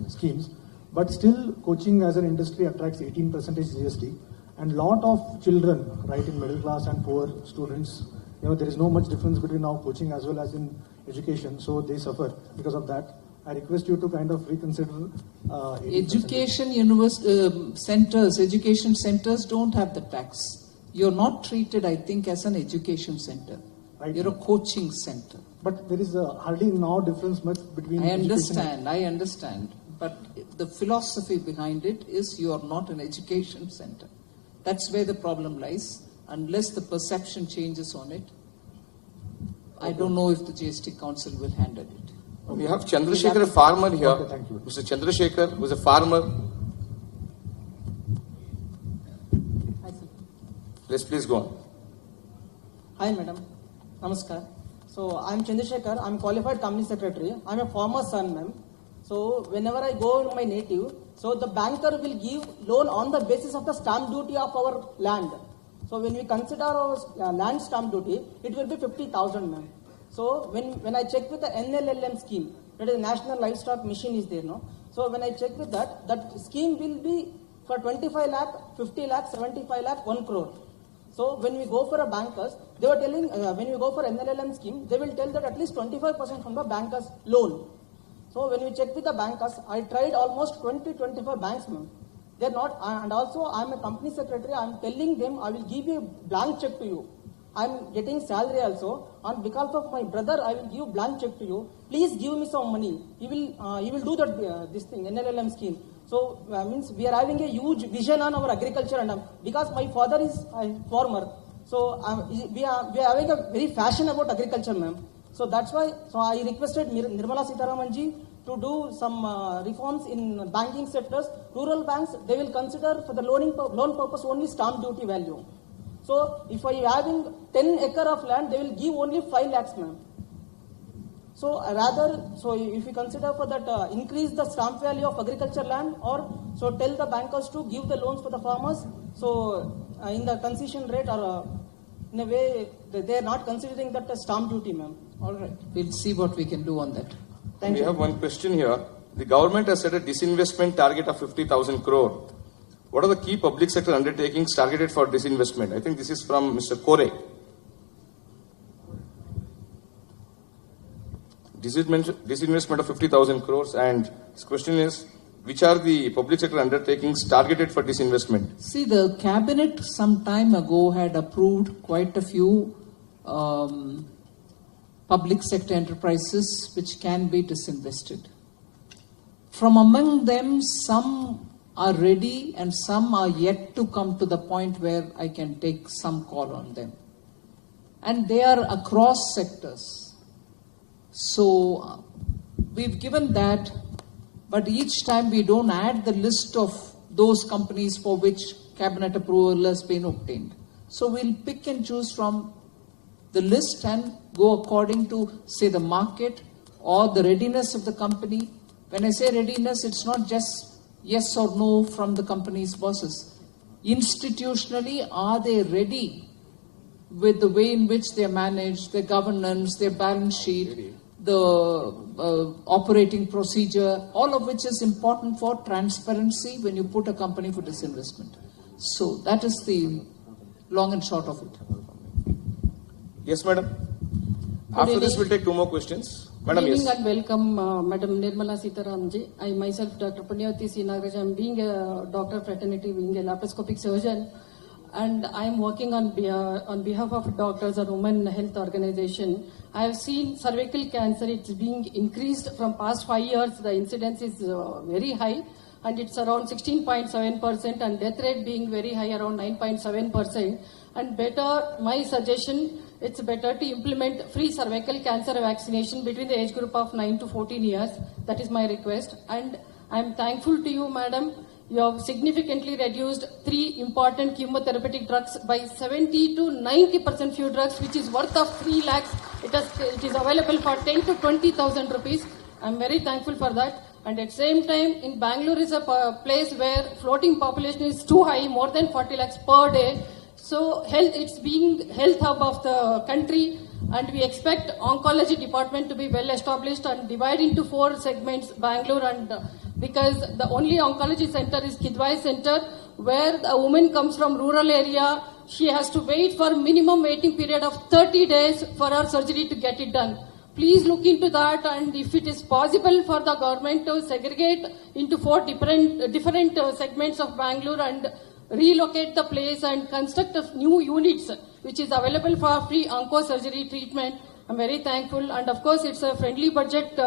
schemes. But still, coaching as an industry attracts 18% GST, and lot of children, right, in middle class and poor students, there is no much difference between now coaching as well as in education, so they suffer because of that. I request you to kind of reconsider. Education centers don't have the tax. You're not treated, I think, as an education center. Right. You're a coaching center. But there is hardly no difference much between. I understand. But the philosophy behind it is you are not an education center. That's where the problem lies. Unless the perception changes on it, I don't know if the GST Council will handle it. We have Chandrasekhar, a farmer here. Okay, thank you. Mr. Chandrasekhar, who is a farmer. Yes, please go on. Hi, madam. Namaskar. So, I'm Chandrasekhar. I'm qualified company secretary. I'm a farmer's son, ma'am. So, whenever I go in my native, so the banker will give loan on the basis of the stamp duty of our land. So, when we consider our land stamp duty, it will be 50,000, ma'am. So, when I check with the NLLM scheme, that is National Livestock Mission is there, no? So, when I check with that scheme will be for 25 lakh, 50 lakh, 75 lakh, 1 crore. So when we go for a bankers, they were telling, when we go for NLLM scheme, they will tell that at least 25% from the bankers loan. So when we check with the bankers, I tried almost 20-25 banks, ma'am. They're not, and also I'm a company secretary, I'm telling them I will give you a blank check to you. I'm getting salary also. On behalf of my brother, I will give blank check to you. Please give me some money. You will do that, this thing, NLLM scheme. So, means we are having a huge vision on our agriculture, and because my father is a farmer, so we are having a very fashion about agriculture, ma'am. So that's why, so I requested Nirmala Sitharamanji to do some reforms in banking sectors. Rural banks, they will consider for the loan purpose only stamp duty value. So if I having 10 acre of land, they will give only 5 lakhs, ma'am. So if you consider for that, increase the stamp value of agriculture land, or so tell the bankers to give the loans for the farmers. So in the concession rate, or in a way, they are not considering that a stamp duty, ma'am. All right, we'll see what we can do on that. We have one question here. The government has set a disinvestment target of 50,000 crore. What are the key public sector undertakings targeted for disinvestment? I think this is from Mr. Kore. Disinvestment of 50,000 crores, and his question is, which are the public sector undertakings targeted for disinvestment? See, the cabinet some time ago had approved quite a few public sector enterprises which can be disinvested. From among them, some are ready and some are yet to come to the point where I can take some call on them. And they are across sectors. So we've given that, but each time we don't add the list of those companies for which cabinet approval has been obtained. So we'll pick and choose from the list and go according to, say, the market or the readiness of the company. When I say readiness, it's not just yes or no from the company's bosses. Institutionally, are they ready with the way in which they manage their governance, their balance sheet, the operating procedure, all of which is important for transparency when you put a company for disinvestment. So that is the long and short of it. Yes, madam. After this, we'll take 2 more questions. Madam, Good evening yes. and welcome, Madam Nirmala Sitharamanji. I myself, Dr. Punyavati C. Nagaraj, I'm being a doctor of fraternity, being a laparoscopic surgeon, and I'm working on behalf of doctors and women health organization. I have seen cervical cancer, it's being increased from past 5 years. The incidence is very high, and it's around 16.7%, and death rate being very high, around 9.7%. And my suggestion, it's better to implement free cervical cancer vaccination between the age group of 9 to 14 years. That is my request. And I'm thankful to you, madam. You have significantly reduced 3 important chemotherapeutic drugs by 70 to 90% few drugs, which is worth of 3 lakhs. It is available for 10 to 20,000 rupees. I'm very thankful for that. And at the same time, in Bangalore is a place where floating population is too high, more than 40 lakhs per day. So it's being health hub of the country, and we expect oncology department to be well established and divide into 4 segments, Bangalore, and because the only oncology center is Kidwai Center, where a woman comes from rural area, she has to wait for minimum waiting period of 30 days for her surgery to get it done. Please look into that, and if it is possible for the government to segregate into 4 different segments of Bangalore and relocate the place and construct new units which is available for free onco surgery treatment. I'm very thankful, and of course it's a friendly budget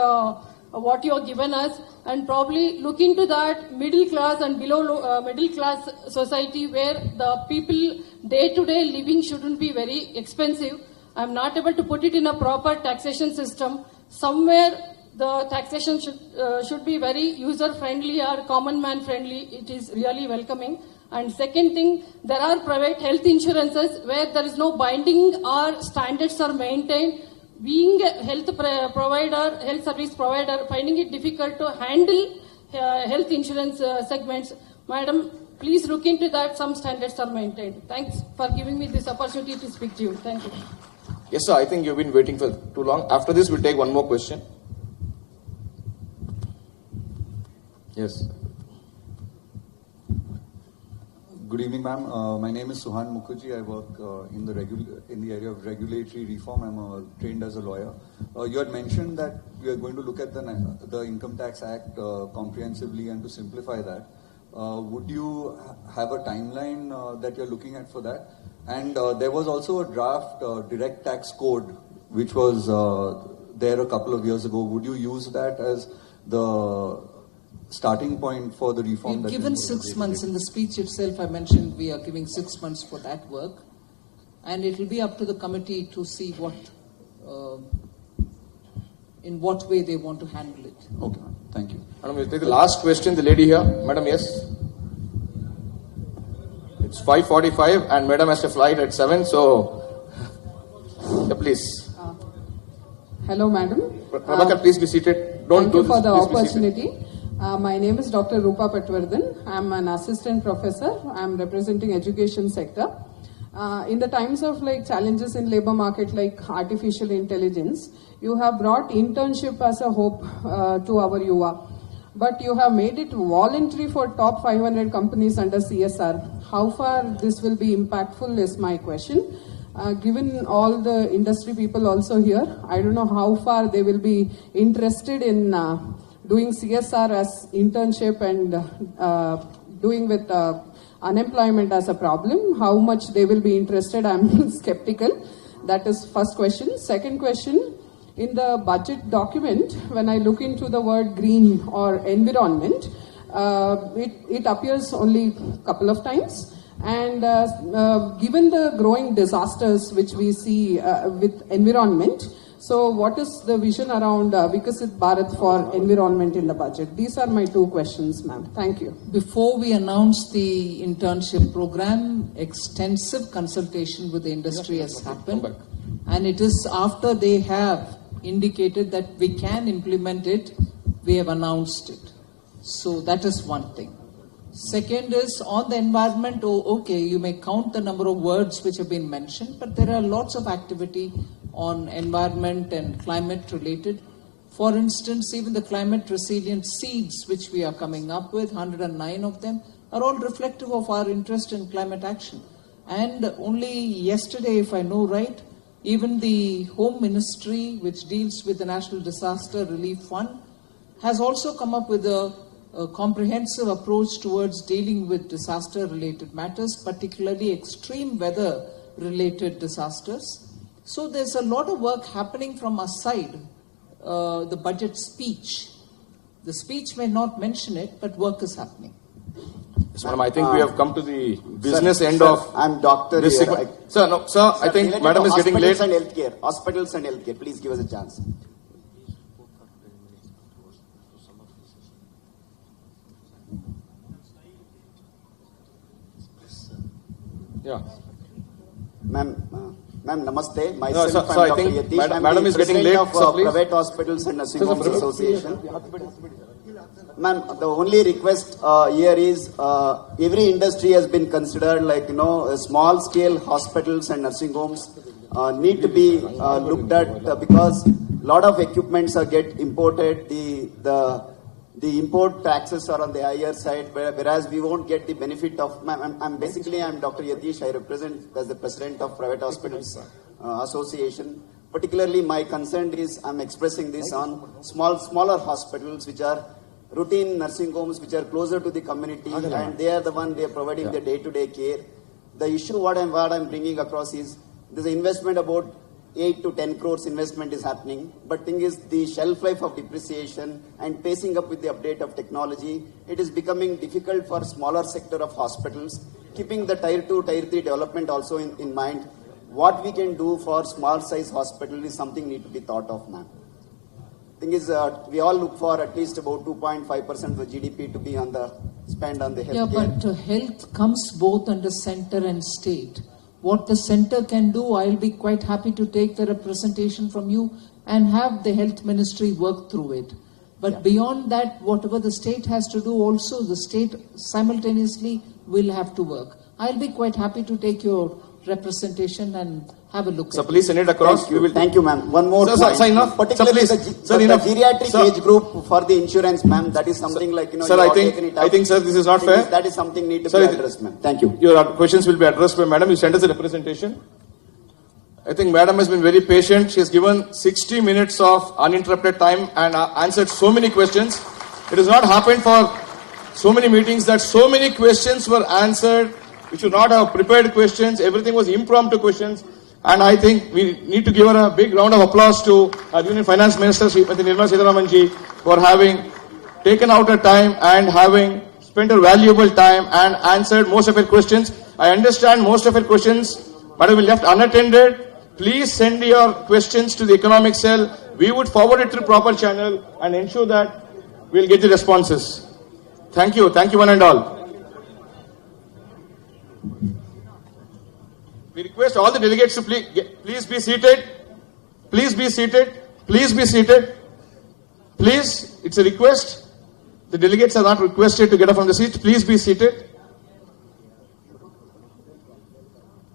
what you have given us, and probably look into that middle class and below middle class society where the people day-to-day living shouldn't be very expensive. I'm not able to put it in a proper taxation system. Somewhere the taxation should be very user friendly or common man friendly. It is really welcoming. And second thing, there are private health insurances where there is no binding or standards are maintained. Being a health provider, health service provider, finding it difficult to handle health insurance segments. Madam, please look into that. Some standards are maintained. Thanks for giving me this opportunity to speak to you. Thank you. Yes, sir. I think you've been waiting for too long. After this, we'll take one more question. Yes. Good evening, ma'am. My name is Suhan Mukherjee. I work in the area of regulatory reform. I'm trained as a lawyer. You had mentioned that you are going to look at the Income Tax Act comprehensively and to simplify that. Would you have a timeline that you're looking at for that? And there was also a draft direct tax code which was there a couple of years ago. Would you use that as the starting point for the reform? We've given 6 months. In the speech itself I mentioned we are giving 6 months for that work, and it will be up to the committee to see what in what way they want to handle it. Okay, thank you. Madam, we'll take the last question. The lady here. Madam, yes. It's 5:45 and Madam has a flight at 7, so yeah, please. Hello, Madam. Prabhakar, please be seated. Thank you for the opportunity. My name is Dr. Rupa Patwardhan. I'm an assistant professor. I'm representing education sector. In the times of challenges in labor market like artificial intelligence, you have brought internship as a hope to our yuva. But you have made it voluntary for top 500 companies under CSR. How far this will be impactful is my question. Given all the industry people also here, I don't know how far they will be interested in doing CSR as internship and doing with unemployment as a problem. How much they will be interested, I'm skeptical. That is first question. Second question, in the budget document, when I look into the word green or environment, it appears only a couple of times. And given the growing disasters which we see with environment, so what is the vision around Vikasit Bharat for environment in the budget? These are my two questions, ma'am. Thank you. Before we announce the internship program, extensive consultation with the industry has happened. And it is after they have indicated that we can implement it, we have announced it. So that is one thing. Second is on the environment, okay, you may count the number of words which have been mentioned, but there are lots of activity on environment and climate related. For instance, even the climate resilient seeds which we are coming up with, 109 of them, are all reflective of our interest in climate action. And only yesterday, if I know right, even the Home Ministry, which deals with the National Disaster Relief Fund, has also come up with a comprehensive approach towards dealing with disaster-related matters, particularly extreme weather-related disasters. So there's a lot of work happening from our side. The budget speech. The speech may not mention it, but work is happening. Yes, madam, I think we have come to the business end of. I'm doctor this here. Sir, no, sir, I think madam is getting late. Hospitals and healthcare. Please give us a chance. Yeah. Ma'am, namaste. Myself, no, sir, I think Yatish. madam is getting late. Of Private Hospitals and Nursing Homes Association. Ma'am, the only request here is every industry has been considered small scale hospitals and nursing homes need to be looked at because a lot of equipments are get imported. The import taxes are on the higher side, whereas we won't get the benefit of. I'm Dr. Yatish. I represent as the president of Private Hospitals Association. Particularly, my concern is I'm expressing this on smaller hospitals which are routine nursing homes which are closer to the community, and they are the one they are providing the day-to-day care. The issue what I'm bringing across is there's an investment about 8 to 10 crores investment is happening, but thing is the shelf life of depreciation and pacing up with the update of technology, it is becoming difficult for smaller sector of hospitals. Keeping the tier 2, tier 3 development also in mind, what we can do for small size hospital is something need to be thought of, ma'am. Thing is, we all look for at least about 2.5% of the GDP to be on the spend on the healthcare. Yeah, but health comes both under center and state. What the center can do, I'll be quite happy to take the representation from you and have the health ministry work through it. But beyond that, whatever the state has to do also, the state simultaneously will have to work. I'll be quite happy to take your representation and have a look So at please send it across. Thank you, ma'am. One more point. Sir, enough. Particularly Sir, the geriatric age group for the insurance, ma'am. That is something like, Sir, you I have taken think, it up. I think, sir, this is not fair. That is something need to Sir, be addressed, ma'am. Thank you. Your questions will be addressed by Madam. You sent us a representation. I think Madam has been very patient. She has given 60 minutes of uninterrupted time and answered so many questions. It has not happened for so many meetings that so many questions were answered. We should not have prepared questions. Everything was impromptu questions. And I think we need to give her a big round of applause to our Union Finance Minister, Srimati Nirmala Sitharaman ji, for having taken out her time and having spent her valuable time and answered most of her questions. I understand most of her questions, but we left unattended. Please send your questions to the economic cell. We would forward it through proper channel and ensure that we'll get the responses. Thank you. Thank you one and all. We request all the delegates to please be seated. Please be seated. Please be seated. Please, it's a request. The delegates are not requested to get up from the seat. Please be seated.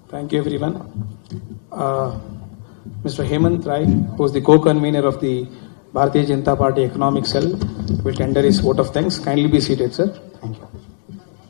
Thank you, everyone. Mr. Hemant Rai, who is the co-convener of the Bharatiya Janata Party Economic Cell, will tender his vote of thanks. Kindly be seated, sir. Thank you.